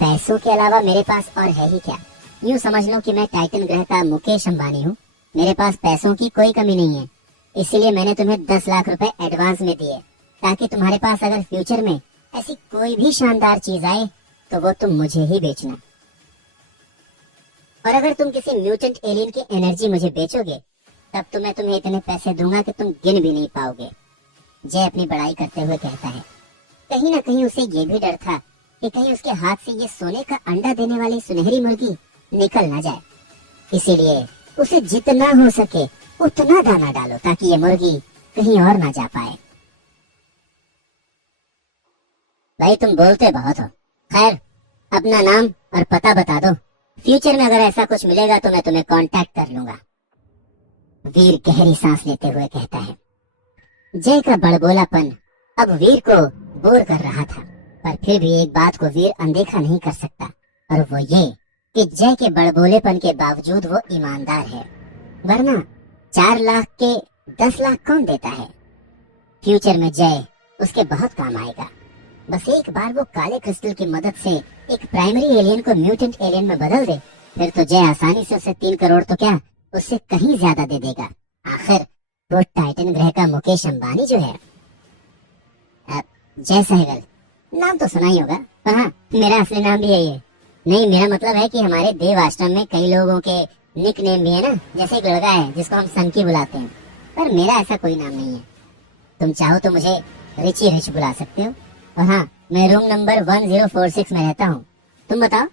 पैसों के अलावा मेरे पास और है ही क्या। यूं समझ लो कि मैं टाइटन ग्रह का मुकेश अंबानी हूँ। मेरे पास पैसों की कोई कमी नहीं है, इसीलिए मैंने तुम्हें 10 लाख रुपए एडवांस में दिए ताकि तुम्हारे पास अगर फ्यूचर में ऐसी कोई भी शानदार चीज आए तो वो तुम मुझे ही बेचना। और अगर तुम किसी म्यूटेंट एलियन की एनर्जी मुझे बेचोगे तब तो मैं तुम्हें इतने पैसे दूंगा कि तुम गिन भी नहीं पाओगे। जय अपनी बड़ाई करते हुए कहता है। कहीं ना कहीं उसे ये भी डर था कि कहीं उसके हाथ से ये सोने का अंडा देने वाली सुनहरी मुर्गी निकल ना जाए, इसीलिए उसे जितना हो सके उतना दाना डालो ताकि ये मुर्गी कहीं और ना जा पाए। भाई तुम बोलते बहुत हो। खैर अपना नाम और पता बता दो, फ्यूचर में अगर ऐसा कुछ मिलेगा तो मैं तुम्हें कांटेक्ट कर लूंगा। वीर गहरी सांस लेते हुए कहता है। जय का बड़बोलापन अब वीर को बोर कर रहा था, पर फिर भी एक बात को वीर अनदेखा नहीं कर सकता, और वो ये कि जय के बड़बोलेपन के बावजूद वो ईमानदार है, वरना 4 लाख के 10 लाख कौन देता है। फ्यूचर में जय उसके बहुत काम आएगा। बस एक बार वो काले क्रिस्टल की मदद से एक प्राइमरी एलियन को म्यूटेंट एलियन में बदल दे, फिर तो जय आसानी से उसे 3 करोड़ तो क्या उससे कहीं ज्यादा दे देगा। आखिर वो टाइटन ग्रह का मुकेश अंबानी जो है। जय सहगल नाम तो सुना ही होगा, पर हाँ मेरा असली नाम भी यही है। नहीं, मेरा मतलब है कि हमारे देव आश्रम में कई लोगों के निक नेम भी है ना, जैसे एक लड़का है जिसको हम सनकी बुलाते हैं, पर मेरा ऐसा कोई नाम नहीं है। तुम चाहो तो मुझे रिची रिच बुला सकते हो। और हाँ, मैं रूम नंबर 1046 में रहता हूँ। तुम बताओ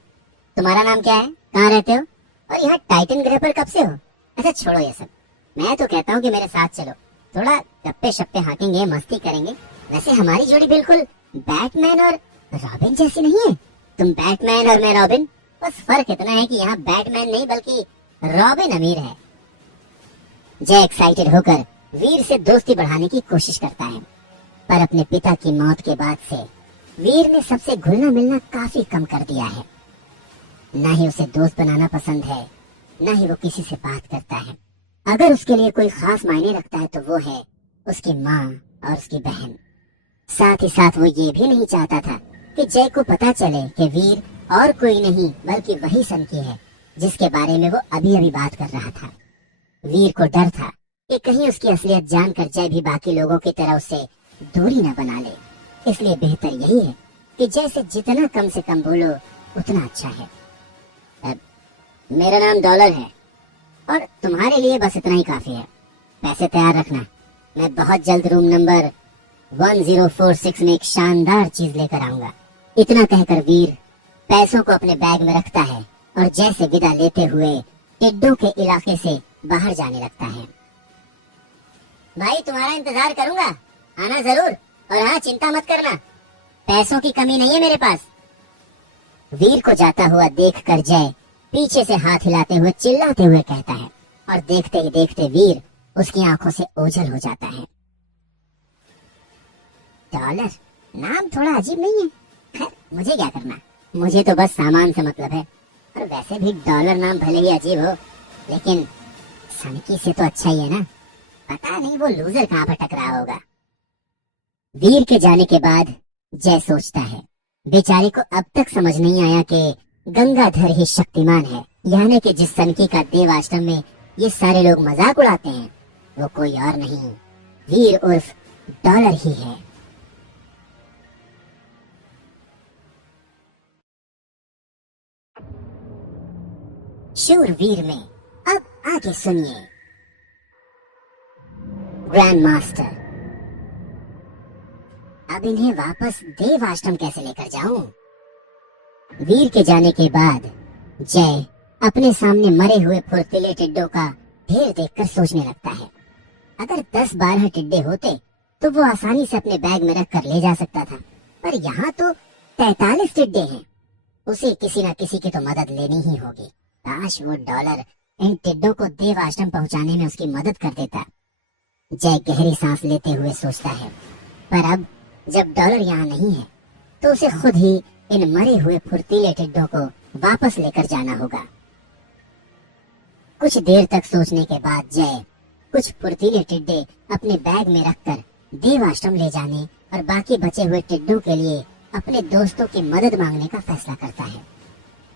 तुम्हारा नाम क्या है, कहाँ रहते हो और यहाँ टाइटन ग्रह पर कब से हो? अच्छा छोड़ो ये सब, मैं तो कहता हूँ कि मेरे साथ चलो, थोड़ा गप्पे शप्पे हाँकेंगे, मस्ती करेंगे। वैसे हमारी जोड़ी बिल्कुल बैटमैन और रॉबिन जैसी नहीं है। तुम बैटमैन और मैं रॉबिन, बस फर्क इतना है कि यहाँ बैटमैन नहीं बल्कि रॉबिन अमीर है। जय एक्साइटेड होकर वीर से दोस्ती बढ़ाने की कोशिश करता है, पर अपने पिता की मौत के बाद से वीर ने सबसे घुलना मिलना काफी कम कर दिया है। ना ही उसे दोस्त बनाना पसंद है, ना ही वो किसी से बात करता है। अगर उसके लिए कोई खास मायने रखता है तो वो है उसकी माँ और उसकी बहन। साथ ही साथ वो ये भी नहीं चाहता था कि जय को पता चले कि वीर और कोई नहीं बल्कि वही सनकी है जिसके बारे में वो अभी अभी बात कर रहा था। वीर को डर था कि कहीं उसकी असलियत जानकर जय भी बाकी लोगों की तरह उससे दूरी न बना ले, इसलिए बेहतर यही है कि जय से जितना कम से कम बोलो उतना अच्छा है। अब मेरा नाम डॉलर है और तुम्हारे लिए बस इतना ही काफी है। पैसे तैयार रखना, मैं बहुत जल्द रूम नंबर 1046 में एक शानदार चीज लेकर आऊंगा। इतना कहकर वीर पैसों को अपने बैग में रखता है और जय से विदा लेते हुए टिड्डों के इलाके से बाहर जाने लगता है। भाई तुम्हारा इंतजार करूंगा, आना जरूर, और हाँ चिंता मत करना, पैसों की कमी नहीं है मेरे पास। वीर को जाता हुआ देखकर जय पीछे से हाथ हिलाते हुए चिल्लाते हुए कहता है, और देखते ही देखते वीर उसकी आंखों से ओझल हो जाता है। डॉलर नाम थोड़ा अजीब नहीं है? खैर मुझे क्या करना, मुझे तो बस सामान से मतलब है। और वैसे भी डॉलर नाम भले ही अजीब हो, लेकिन सनकी से तो अच्छा ही है ना। पता नहीं वो लूजर कहाँ पर टकरा होगा। वीर के जाने के बाद जय सोचता है, बेचारे को अब तक समझ नहीं आया कि गंगाधर ही शक्तिमान है, यानी कि जिस सनकी का देव आश्रम में ये सारे लोग मजाक उड़ाते हैं वो कोई और नहीं, वीर उर्फ डॉलर ही है। शूरवीर में अब आगे सुनिए। ग्रैंड मास्टर, अब इन्हें वापस देव आश्रम कैसे लेकर जाऊं? वीर के जाने के बाद जय अपने सामने मरे हुए फुर्तीले टिड्डों का ढेर देखकर सोचने लगता है। अगर 10-12 टिड्डे होते तो वो आसानी से अपने बैग में रख कर ले जा सकता था, पर यहाँ तो 43 टिड्डे हैं। उसे किसी न किसी की तो मदद लेनी ही होगी। काश वो डॉलर इन टिड्डों को देव आश्रम पहुंचाने में उसकी मदद कर देता। जय गहरी सांस लेते हुए सोचता है, पर अब जब डॉलर यहाँ नहीं है तो उसे खुद ही इन मरे हुए फुर्तीले टिड्डों को वापस लेकर जाना होगा। कुछ देर तक सोचने के बाद जय कुछ फुर्तीले टिड्डे अपने बैग में रखकर देव आश्रम ले जाने और बाकी बचे हुए टिड्डों के लिए अपने दोस्तों की मदद मांगने का फैसला करता है।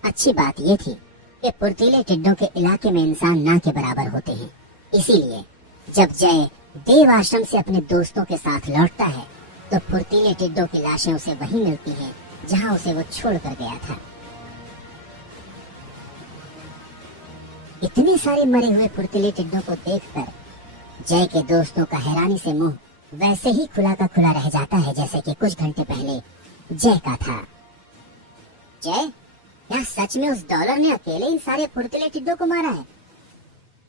अच्छी बात ये थी कि फुर्तीले टिड्डों के इलाके में इंसान ना के बराबर होते हैं, इसीलिए जब जय देव आश्रम से अपने दोस्तों के साथ लौटता है तो फुर्तीले टिड्डों की लाशें उसे वहीं मिलती हैं जहां उसे वो छोड़ कर गया था। इतने सारे मरे हुए फुर्तीले टिड्डों को देखकर जय के दोस्तों का हैरानी से मुंह वैसे ही खुला का खुला रह जाता है जैसे कि कुछ घंटे पहले जय का था। जय, क्या सच में उस डॉलर ने अकेले इन सारे फुर्तीले टिड्डों को मारा है?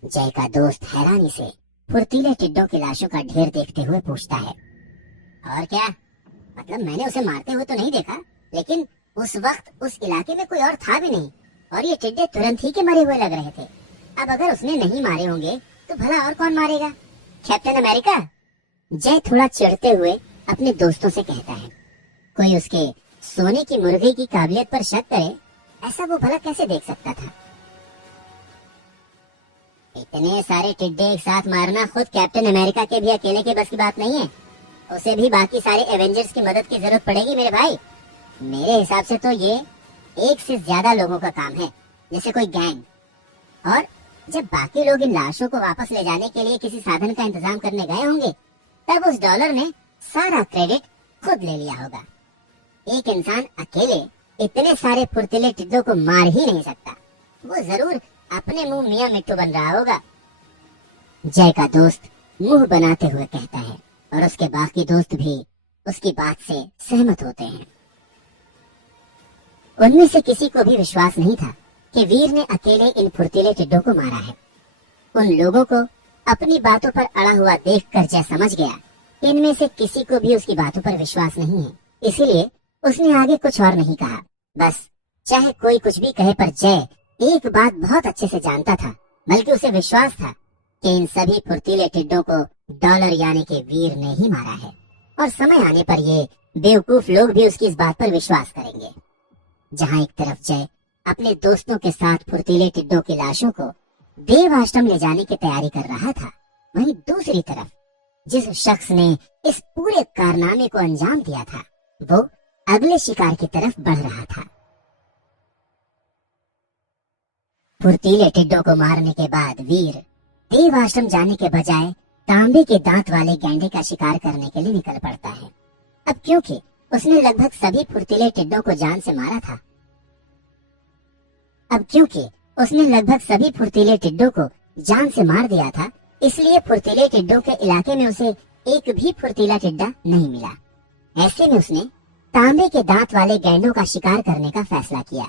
जय का दोस्त हैरानी से फुर्तीले टिड्डों की लाशों का ढेर देखते हुए पूछता है। और क्या? मतलब मैंने उसे मारते हुए तो नहीं देखा, लेकिन उस वक्त उस इलाके में कोई और था भी नहीं और ये टिड्डे तुरंत ही के मरे हुए लग रहे थे। अब अगर उसने नहीं मारे होंगे तो भला और कौन मारेगा? Captain America? जय थोड़ा चिढ़ते हुए अपने दोस्तों से कहता है। कोई उसके सोने की मुर्गी की काबिलियत पर शक करे, ऐसा वो भला कैसे देख सकता था? इतने सारे टिड्डे एक साथ मारना खुद कैप्टन अमेरिका के भी अकेले के बस की बात नहीं है। उसे भी बाकी सारे एवेंजर्स की मदद की जरूरत पड़ेगी मेरे भाई। मेरे हिसाब से तो ये एक से ज्यादा लोगों का काम है, जैसे कोई गैंग। और जब बाकी लोग इन लाशों को वापस ले जाने के लिए किसी साधन का इंतजाम करने गए होंगे, तब उस डॉलर ने सारा क्रेडिट खुद ले लिया होगा। एक इंसान अकेले इतने सारे फुर्तीले टिड्डों को मार ही नहीं सकता। वो जरूर अपने मुंह मियां मिट्टू बन रहा होगा। जय का दोस्त मुंह बनाते हुए कहता है और उसके बाकी दोस्त भी उसकी बात से सहमत होते हैं। उनमें से किसी को भी विश्वास नहीं था कि वीर ने अकेले इन फुर्तीले टिड्डों को मारा है। उन लोगों को अपनी बातों पर अड़ा हुआ देखकर जय समझ गया कि इनमें से किसी को भी उसकी बातों पर विश्वास नहीं है। इसीलिए उसने आगे कुछ और नहीं कहा। बस चाहे कोई कुछ भी कहे, पर जय एक बात बहुत अच्छे से जानता था, बल्कि उसे विश्वास था कि इन सभी फुर्तीले टिड्डों को डॉलर यानी कि वीर ने ही मारा है। और समय आने पर ये बेवकूफ लोग भी उसकी इस बात पर विश्वास करेंगे। जहाँ एक तरफ जय अपने दोस्तों के साथ फुर्तीले टिड्डों की लाशों को देव आश्रम ले जाने की तैयारी कर रहा था, वहीं दूसरी तरफ जिस शख्स ने इस पूरे कारनामे को अंजाम दिया था, वो अगले शिकार की तरफ बढ़ रहा था। फुर्तीले टिड्डों को मारने के बाद वीर देव आश्रम जाने के बजाय तांबे के दांत वाले गैंडे का शिकार करने के लिए निकल पड़ता है। अब क्योंकि उसने लगभग सभी फुर्तीले टिड्डों को जान से मारा था, जान से मार दिया था, इसलिए फुर्तीले टिड्डों के इलाके में उसे एक भी फुर्तीला टिड्डा नहीं मिला। ऐसे में उसने तांबे के दांत वाले गैंडों का शिकार करने का फैसला किया।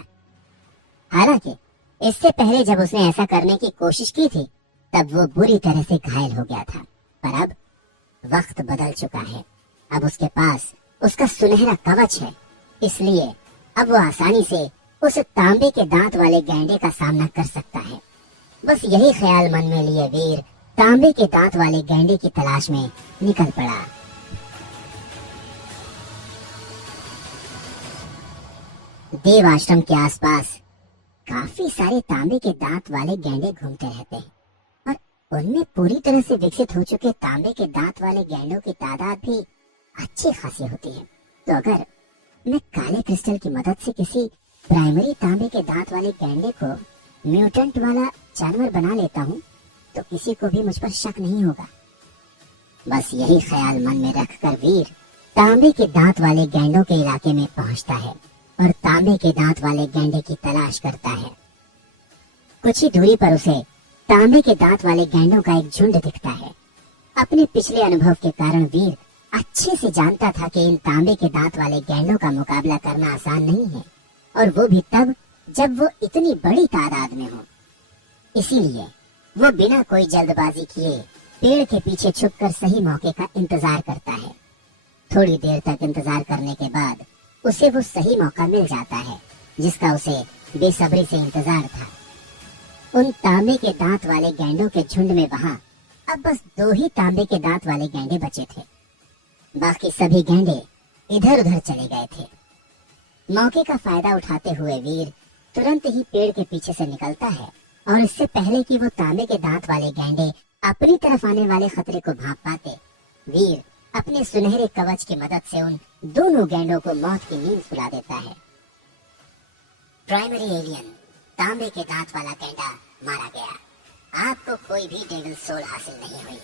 हालांकि इससे पहले जब उसने ऐसा करने की कोशिश की थी, तब वो बुरी तरह से घायल हो गया था। पर अब वक्त बदल चुका है। अब उसके पास उसका सुनहरा कवच है, इसलिए अब वो आसानी से उस तांबे के दांत वाले गैंडे का सामना कर सकता है। बस यही ख्याल मन में लिए वीर तांबे के दांत वाले गैंडे की तलाश में निकल पड़ा। देव आश्रम के आसपास काफी सारे तांबे के दांत वाले गैंडे घूमते रहते हैं और उनमें पूरी तरह से विकसित हो चुके तांबे के दांत वाले गैंडों की तादाद भी अच्छी खासी होती है। तो अगर मैं काले क्रिस्टल की मदद से किसी प्राइमरी तांबे के दांत वाले गैंडे को म्यूटेंट वाला जानवर बना लेता हूँ, तो किसी को भी मुझ पर शक नहीं होगा। बस यही ख्याल मन में रखकर वीर तांबे के दांत वाले गैंडों के इलाके में पहुंचता है और तांबे के दांत वाले गैंडे की तलाश करता है। कुछ ही दूरी पर उसे तांबे के दांत वाले गैंडों का एक झुंड दिखता है। अपने पिछले अनुभव के कारण वीर अच्छे से जानता था कि इन तांबे के दांत वाले गैंडों का मुकाबला करना आसान नहीं है, और वो भी तब जब वो इतनी बड़ी तादाद में हो। इसीलिए वो बिना कोई जल्दबाजी किए पेड़ के पीछे छुपकर सही मौके का इंतजार करता है। थोड़ी देर तक इंतजार करने के बाद उसे वो सही मौका मिल जाता है जिसका उसे बेसब्री से इंतजार था। उन तांबे के दांत वाले गैंडों के झुंड में वहां अब बस 2 ही तांबे के दांत वाले गैंडे बचे थे। बाकी सभी गैंडे इधर उधर चले गए थे। मौके का फायदा उठाते हुए वीर तुरंत ही पेड़ के पीछे से निकलता है और इससे पहले कि वो तांबे के दांत वाले गैंडे अपनी तरफ आने वाले खतरे को भांप पाते, वीर अपने सुनहरे कवच की मदद से उन दोनों गैंडों को मौत की नींद सुला देता है। प्राइमरी एलियन तांबे के दांत वाला गैंडा मारा गया। आपको कोई भी डेविल सोल हासिल नहीं हुई।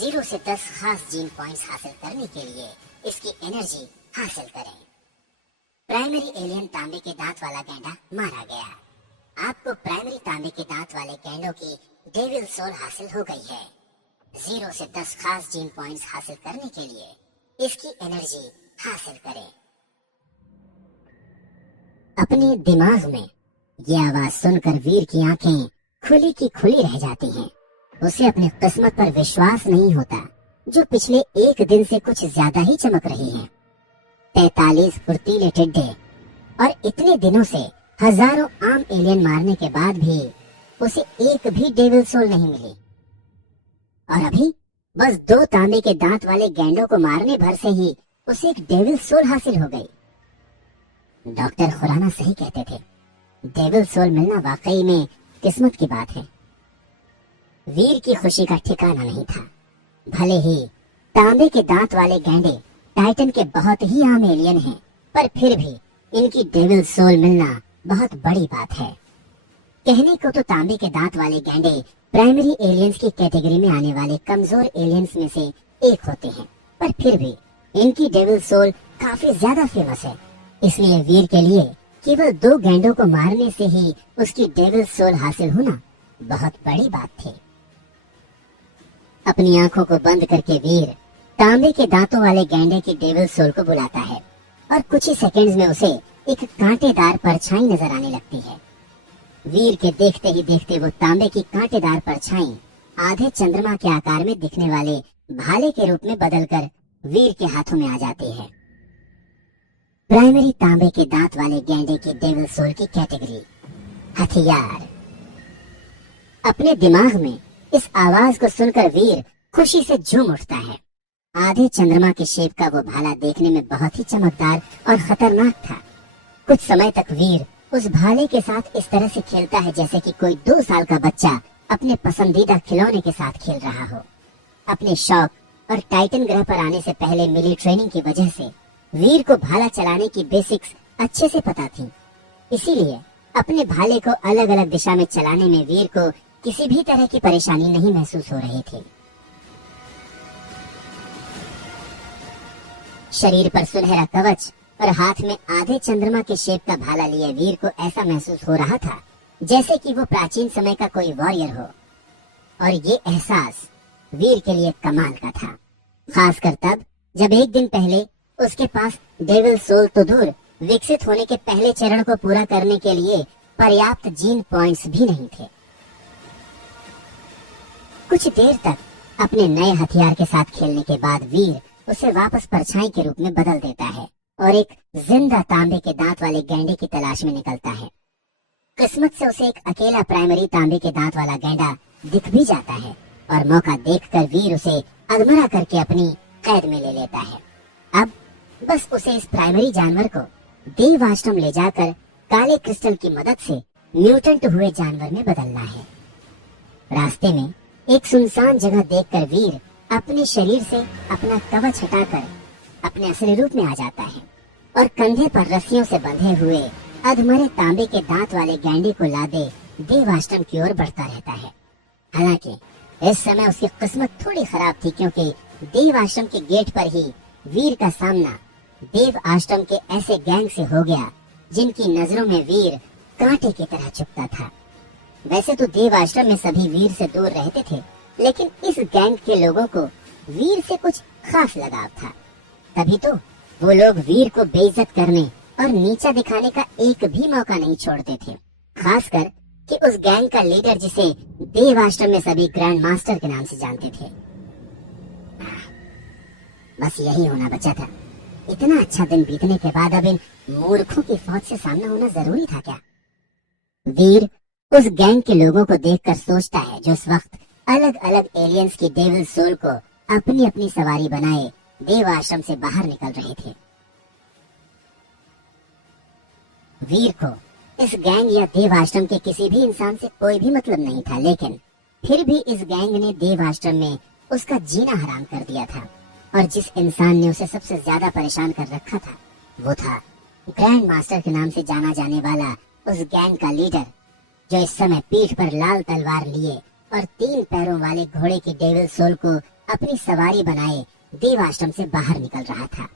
0 से 10 खास जीन पॉइंट्स हासिल करने के लिए इसकी एनर्जी हासिल करें। प्राइमरी एलियन तांबे के दांत वाला गैंडा मारा गया। आपको प्राइमरी तांबे के दांत वाले गैंडों की डेविल सोल हासिल हो गई है। 0 से 10 खास जीन पॉइंट्स हासिल करने के लिए इसकी एनर्जी हासिल करें। अपने दिमाग में ये आवाज सुनकर वीर की आंखें खुली की खुली रह जाती हैं। उसे अपनी किस्मत पर विश्वास नहीं होता, जो पिछले एक दिन से कुछ ज्यादा ही चमक रही है। 43 फुर्तीले टिड्डे और इतने दिनों से हजारों आम एलियन मारने के बाद भी उसे एक भी डेविल सोल नहीं मिली, और अभी बस 2 तांबे के दांत वाले गैंडों को मारने भर से ही उसे एक डेविल सोल हासिल हो गई। डॉक्टर खुराना सही कहते थे, डेविल सोल मिलना वाकई में किस्मत की बात है। वीर की खुशी का ठिकाना नहीं था। भले ही तांबे के दांत वाले गैंडे टाइटन के बहुत ही आम एलियन हैं, पर फिर भी इनकी डेविल सोल मिलना बहुत बड़ी बात है। कहने को तो तांबे के दांत वाले गैंडे प्राइमरी एलियंस की कैटेगरी में आने वाले कमजोर एलियंस में से एक होते हैं, पर फिर भी इनकी डेविल सोल काफी ज्यादा फेमस है। इसलिए वीर के लिए केवल 2 गैंडों को मारने से ही उसकी डेविल सोल हासिल होना बहुत बड़ी बात थी। अपनी आंखों को बंद करके वीर तांबे के दांतों वाले गैंडे की डेविल सोल को बुलाता है, और कुछ ही सेकंड्स में उसे एक कांटेदार परछाई नजर आने लगती है। वीर के देखते ही देखते वो तांबे की कांटेदार परछाई आधे चंद्रमा के आकार में दिखने वाले भाले के रूप में बदलकर वीर के हाथों में आ जाती है। प्राइमरी तांबे के दांत वाले गैंडे की डेविल सोल की कैटेगरी हथियार। अपने दिमाग में इस आवाज को सुनकर वीर खुशी से झूम उठता है। आधे चंद्रमा के शेप का वो भाला देखने में बहुत ही चमकदार और खतरनाक था। कुछ समय तक वीर उस भाले के साथ इस तरह से खेलता है जैसे कि कोई 2 साल का बच्चा अपने पसंदीदा खिलौने के साथ खेल रहा हो। अपने शौक और टाइटन ग्रह पर आने से पहले मिली ट्रेनिंग की वजह से वीर को भाला चलाने की बेसिक्स अच्छे से पता थी। इसीलिए अपने भाले को अलग अलग दिशा में चलाने में वीर को किसी भी तरह की परेशानी नहीं महसूस हो रही थी। शरीर पर सुनहरा कवच और हाथ में आधे चंद्रमा के शेप का भाला लिए वीर को ऐसा महसूस हो रहा था जैसे कि वो प्राचीन समय का कोई वॉरियर हो, और ये एहसास वीर के लिए कमाल का था। खासकर तब जब एक दिन पहले उसके पास डेविल सोल तो दूर, विकसित होने के पहले चरण को पूरा करने के लिए पर्याप्त जीन पॉइंट्स भी नहीं थे। कुछ देर तक अपने नए हथियार के साथ खेलने के बाद वीर उसे वापस परछाई के रूप में बदल देता है और एक जिंदा तांबे के दांत वाले गैंडे की तलाश में निकलता है। किस्मत से उसे एक अकेला प्राइमरी तांबे के दांत वाला गैंडा दिख भी जाता है, और मौका देखकर वीर उसे अधमरा करके अपनी कैद में ले लेता है। अब बस उसे इस प्राइमरी जानवर को देव आश्रम ले जाकर काले क्रिस्टल की मदद से म्यूटेंट हुए जानवर में बदलना है। रास्ते में एक सुनसान जगह देखकर वीर अपने शरीर से अपना कवच हटाकर अपने असली रूप में आ जाता है और कंधे पर रस्सियों से बंधे हुए अधमरे तांबे के दांत वाले गैंडे को लादे देव आश्रम की ओर बढ़ता रहता है। हालांकि इस समय उसकी किस्मत थोड़ी खराब थी, क्योंकि देव आश्रम के गेट पर ही वीर का सामना देव आश्रम के ऐसे गैंग से हो गया जिनकी नजरों में वीर कांटे की तरह चुभता था। वैसे तो देव आश्रम में सभी वीर से दूर रहते थे, लेकिन इस गैंग के लोगों को वीर से कुछ खास लगाव था। तभी तो वो लोग वीर को बेइज्जत करने और नीचा दिखाने का एक भी मौका नहीं छोड़ते थे, खासकर कि उस गैंग का लीडर जिसे देव आश्रम में सभी ग्रैंड मास्टर के नाम से जानते थे। बस यही होना बचा था। इतना अच्छा दिन बीतने के बाद अब इन मूर्खों की फौज से सामना होना जरूरी था क्या? वीर उस गैंग के लोगों को देखकर सोचता है जो उस वक्त अलग अलग एलियंस की डेविल सोल को अपनी अपनी सवारी बनाए देव आश्रम से बाहर निकल रहे थे। वीर को इस गैंग या देव आश्रम के किसी भी इंसान से कोई भी मतलब नहीं था, लेकिन फिर भी इस गैंग ने देव आश्रम में उसका जीना हराम कर दिया था, और जिस इंसान ने उसे सबसे ज्यादा परेशान कर रखा था वो था ग्रैंड मास्टर के नाम से जाना जाने वाला उस गैंग का लीडर, जो इस समय पीठ पर लाल तलवार लिए और 3 पैरों वाले घोड़े की डेविल सोल को अपनी सवारी बनाए देव आश्रम से बाहर निकल रहा था।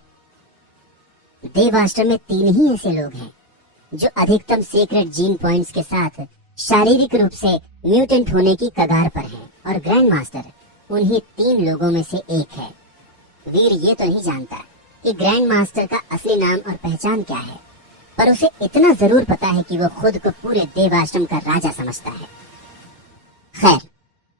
देव आश्रम में 3 ही ऐसे लोग हैं जो अधिकतम सीक्रेट जीन पॉइंट्स के साथ शारीरिक रूप से म्यूटेंट होने की कगार पर है, और ग्रैंड मास्टर उन्हीं 3 लोगों में से एक है। वीर ये तो नहीं जानता कि ग्रैंड मास्टर का असली नाम और पहचान क्या है, पर उसे इतना जरूर पता है कि वो खुद को पूरे देवाश्रम का राजा समझता है। खैर,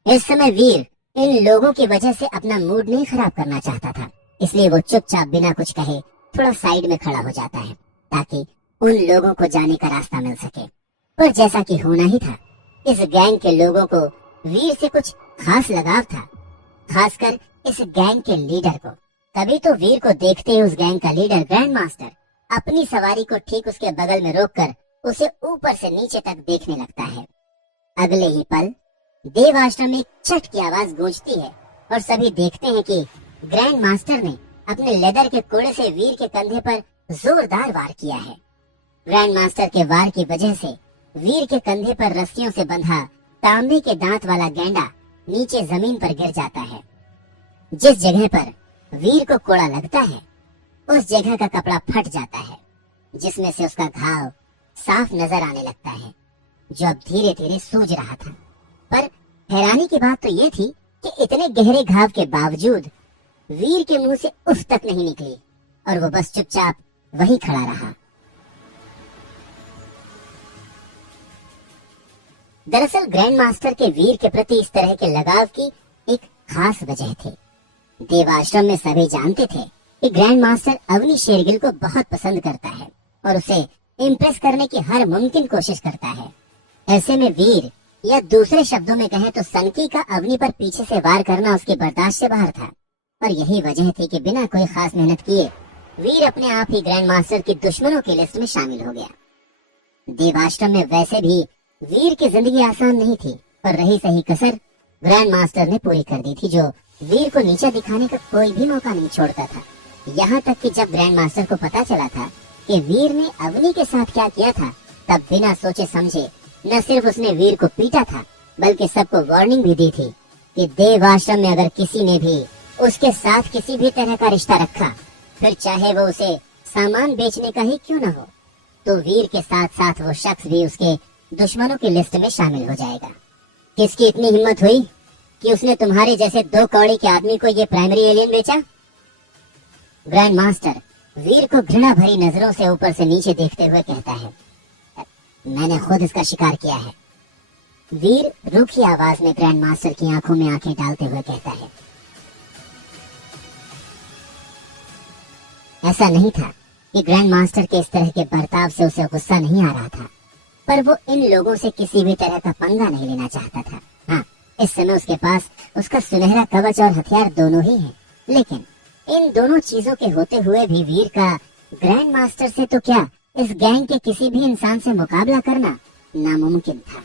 इस समय वीर इन लोगों की वजह से अपना मूड नहीं खराब करना चाहता था, इसलिए वो चुपचाप बिना कुछ कहे थोड़ा साइड में खड़ा हो जाता है ताकि उन लोगों को जाने का रास्ता मिल सके। पर जैसा कि होना ही था, इस गैंग के लोगों को वीर से कुछ खास लगाव था, खासकर इस गैंग के लीडर को। तभी तो वीर को देखते ही उस गैंग का लीडर ग्रैंड मास्टर अपनी सवारी को ठीक उसके बगल में रोककर उसे ऊपर से नीचे तक देखने लगता है। अगले ही पल देव आश्रम में एक छट की आवाज गूंजती है और सभी देखते हैं कि ग्रैंड मास्टर ने अपने लेदर के कोड़े से वीर के कंधे पर जोरदार वार किया है। ग्रैंड मास्टर के वार की वजह से वीर के कंधे पर रस्सियों से बंधा तांबे के दांत वाला गैंडा नीचे जमीन पर गिर जाता है। जिस जगह पर वीर को कोड़ा लगता है उस जगह का कपड़ा फट जाता है, जिसमें से उसका घाव साफ नजर आने लगता है, जो अब धीरे धीरे सूज रहा था। पर हैरानी की बात तो ये थी कि इतने गहरे घाव के बावजूद वीर के मुंह से उफ तक नहीं निकली और वो बस चुपचाप वहीं खड़ा रहा। दरअसल ग्रैंड मास्टर के वीर के प्रति इस तरह के लगाव की एक खास वजह थी। देवाश्रम में सभी जानते थे कि ग्रैंड मास्टर अवनी शेरगिल को बहुत पसंद करता है और उसे इम्प्रेस करने की हर मुमकिन कोशिश करता है। ऐसे में वीर, या दूसरे शब्दों में कहें तो सनकी का अवनी पर पीछे से वार करना उसके बर्दाश्त से बाहर था। और यही वजह थी कि बिना कोई खास मेहनत किए वीर अपने आप ही ग्रैंड मास्टर की दुश्मनों की लिस्ट में शामिल हो गया। देवाश्रम में वैसे भी वीर की जिंदगी आसान नहीं थी, पर रही सही कसर ग्रैंड मास्टर ने पूरी कर दी थी, जो वीर को नीचा दिखाने का कोई भी मौका नहीं छोड़ता था। यहाँ तक कि जब ग्रैंड मास्टर को पता चला था कि वीर ने अवनी के साथ क्या किया था, तब बिना सोचे समझे न सिर्फ उसने वीर को पीटा था, बल्कि सबको वार्निंग भी दी थी कि देव आश्रम में अगर किसी ने भी उसके साथ किसी भी तरह का रिश्ता रखा, फिर चाहे वो उसे सामान बेचने का ही क्यों न हो, तो वीर के साथ साथ वो शख्स भी उसके दुश्मनों की लिस्ट में शामिल हो जाएगा। किसकी इतनी हिम्मत हुई कि उसने तुम्हारे जैसे 2 कौड़ी के आदमी को ये प्राइमरी एलियन बेचा? ग्रैंड मास्टर वीर को घृणा भरी नजरों से ऊपर से नीचे देखते हुए कहता है, मैंने खुद इसका शिकार किया है। वीर रूखी आवाज में ग्रैंड मास्टर की आंखों में आंखें डालते हुए कहता है, ऐसा नहीं था कि ग्रैंड मास्टर के इस तरह के बर्ताव से उसे गुस्सा नहीं आ रहा था, पर वो इन लोगों से किसी भी तरह का पंगा नहीं लेना चाहता था। हाँ, इस समय उसके पास उसका सुनहरा कवच और हथियार दोनों ही हैं, लेकिन इन दोनों चीजों के होते हुए भी वीर का ग्रैंड मास्टर से तो क्या, इस गैंग के किसी भी इंसान से मुकाबला करना नामुमकिन था।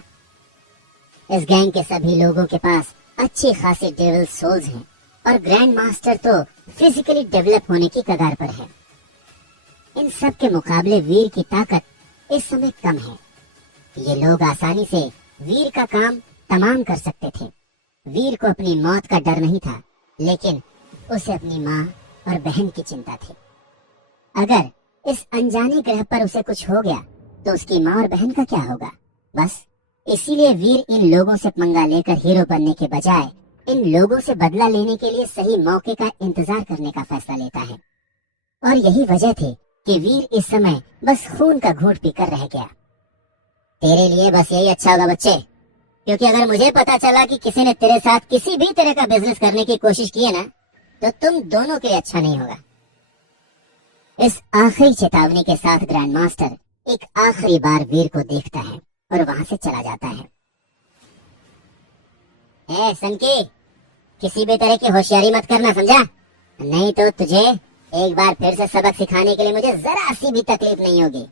इस गैंग के सभी लोगों के पास अच्छी खासी डेविल सोल्स हैं और ग्रैंड मास्टर तो फिजिकली डेवलप होने की कगार पर है। इन सब के मुकाबले वीर की ताकत इस समय कम है। ये लोग आसानी से वीर का काम तमाम कर सकते थे। वीर को अपनी मौत का डर नहीं था, लेकिन उसे अपनी माँ और बहन की चिंता थी। अगर इस अनजाने ग्रह पर उसे कुछ हो गया तो उसकी माँ और बहन का क्या होगा? बस इसीलिए वीर इन लोगों से पंगा लेकर हीरो बनने के बजाय इन लोगों से बदला लेने के लिए सही मौके का इंतजार करने का फैसला लेता है। और यही वजह थी कि वीर इस समय बस खून का घूंट पीकर रह गया। तेरे लिए बस यही अच्छा होगा बच्चे, क्योंकि अगर मुझे पता चला कि किसी ने तेरे साथ किसी भी तरह का बिजनेस करने की कोशिश की है ना, तो तुम दोनों के लिए अच्छा नहीं होगा। इस आखिरी चेतावनी के साथ ग्रैंड मास्टर एक आखिरी बार वीर को देखता है और वहां से चला जाता है। ए सनकी, किसी भी तरह की होशियारी मत करना, समझा? नहीं तो तुझे एक बार फिर से सबक सिखाने के लिए मुझे जरा सी भी तकलीफ नहीं होगी।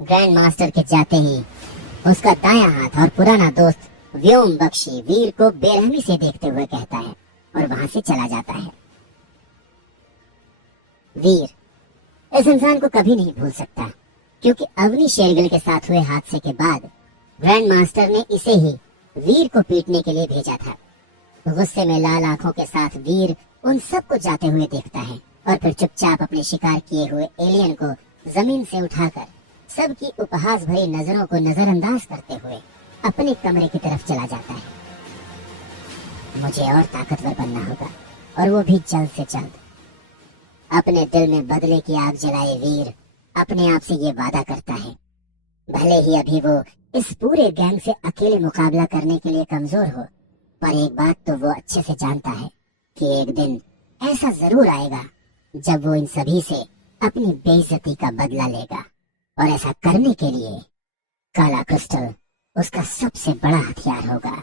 ग्रैंड मास्टर के जाते ही उसका दायां हाथ और पुराना दोस्त व्योम बख्शी वीर को बेरहमी से देखते हुए कहता है और वहां से चला जाता है। वीर इस इंसान को कभी नहीं भूल सकता, क्योंकि अवनी शेरगिल के साथ हुए हादसे के बाद ग्रैंड मास्टर ने इसे ही वीर को पीटने के लिए भेजा था। गुस्से में लाल आंखों के साथ वीर उन सबको जाते हुए देखता है और फिर चुपचाप अपने शिकार किए हुए एलियन को जमीन से उठाकर सबकी उपहास भरी नजरों को नजरअंदाज करते हुए अपने कमरे की तरफ चला जाता है। मुझे और ताकतवर बनना होगा, और वो भी जल्द से जल्द। अपने दिल में बदले की आग जलाए वीर अपने आप से ये वादा करता है, भले ही अभी वो इस पूरे गैंग से अकेले मुकाबला करने के लिए कमजोर हो, पर एक बात तो वो अच्छे से जानता है कि एक दिन ऐसा जरूर आएगा जब वो इन सभी से अपनी बेइज्जती का बदला लेगा, और ऐसा करने के लिए काला क्रिस्टल उसका सबसे बड़ा हथियार होगा।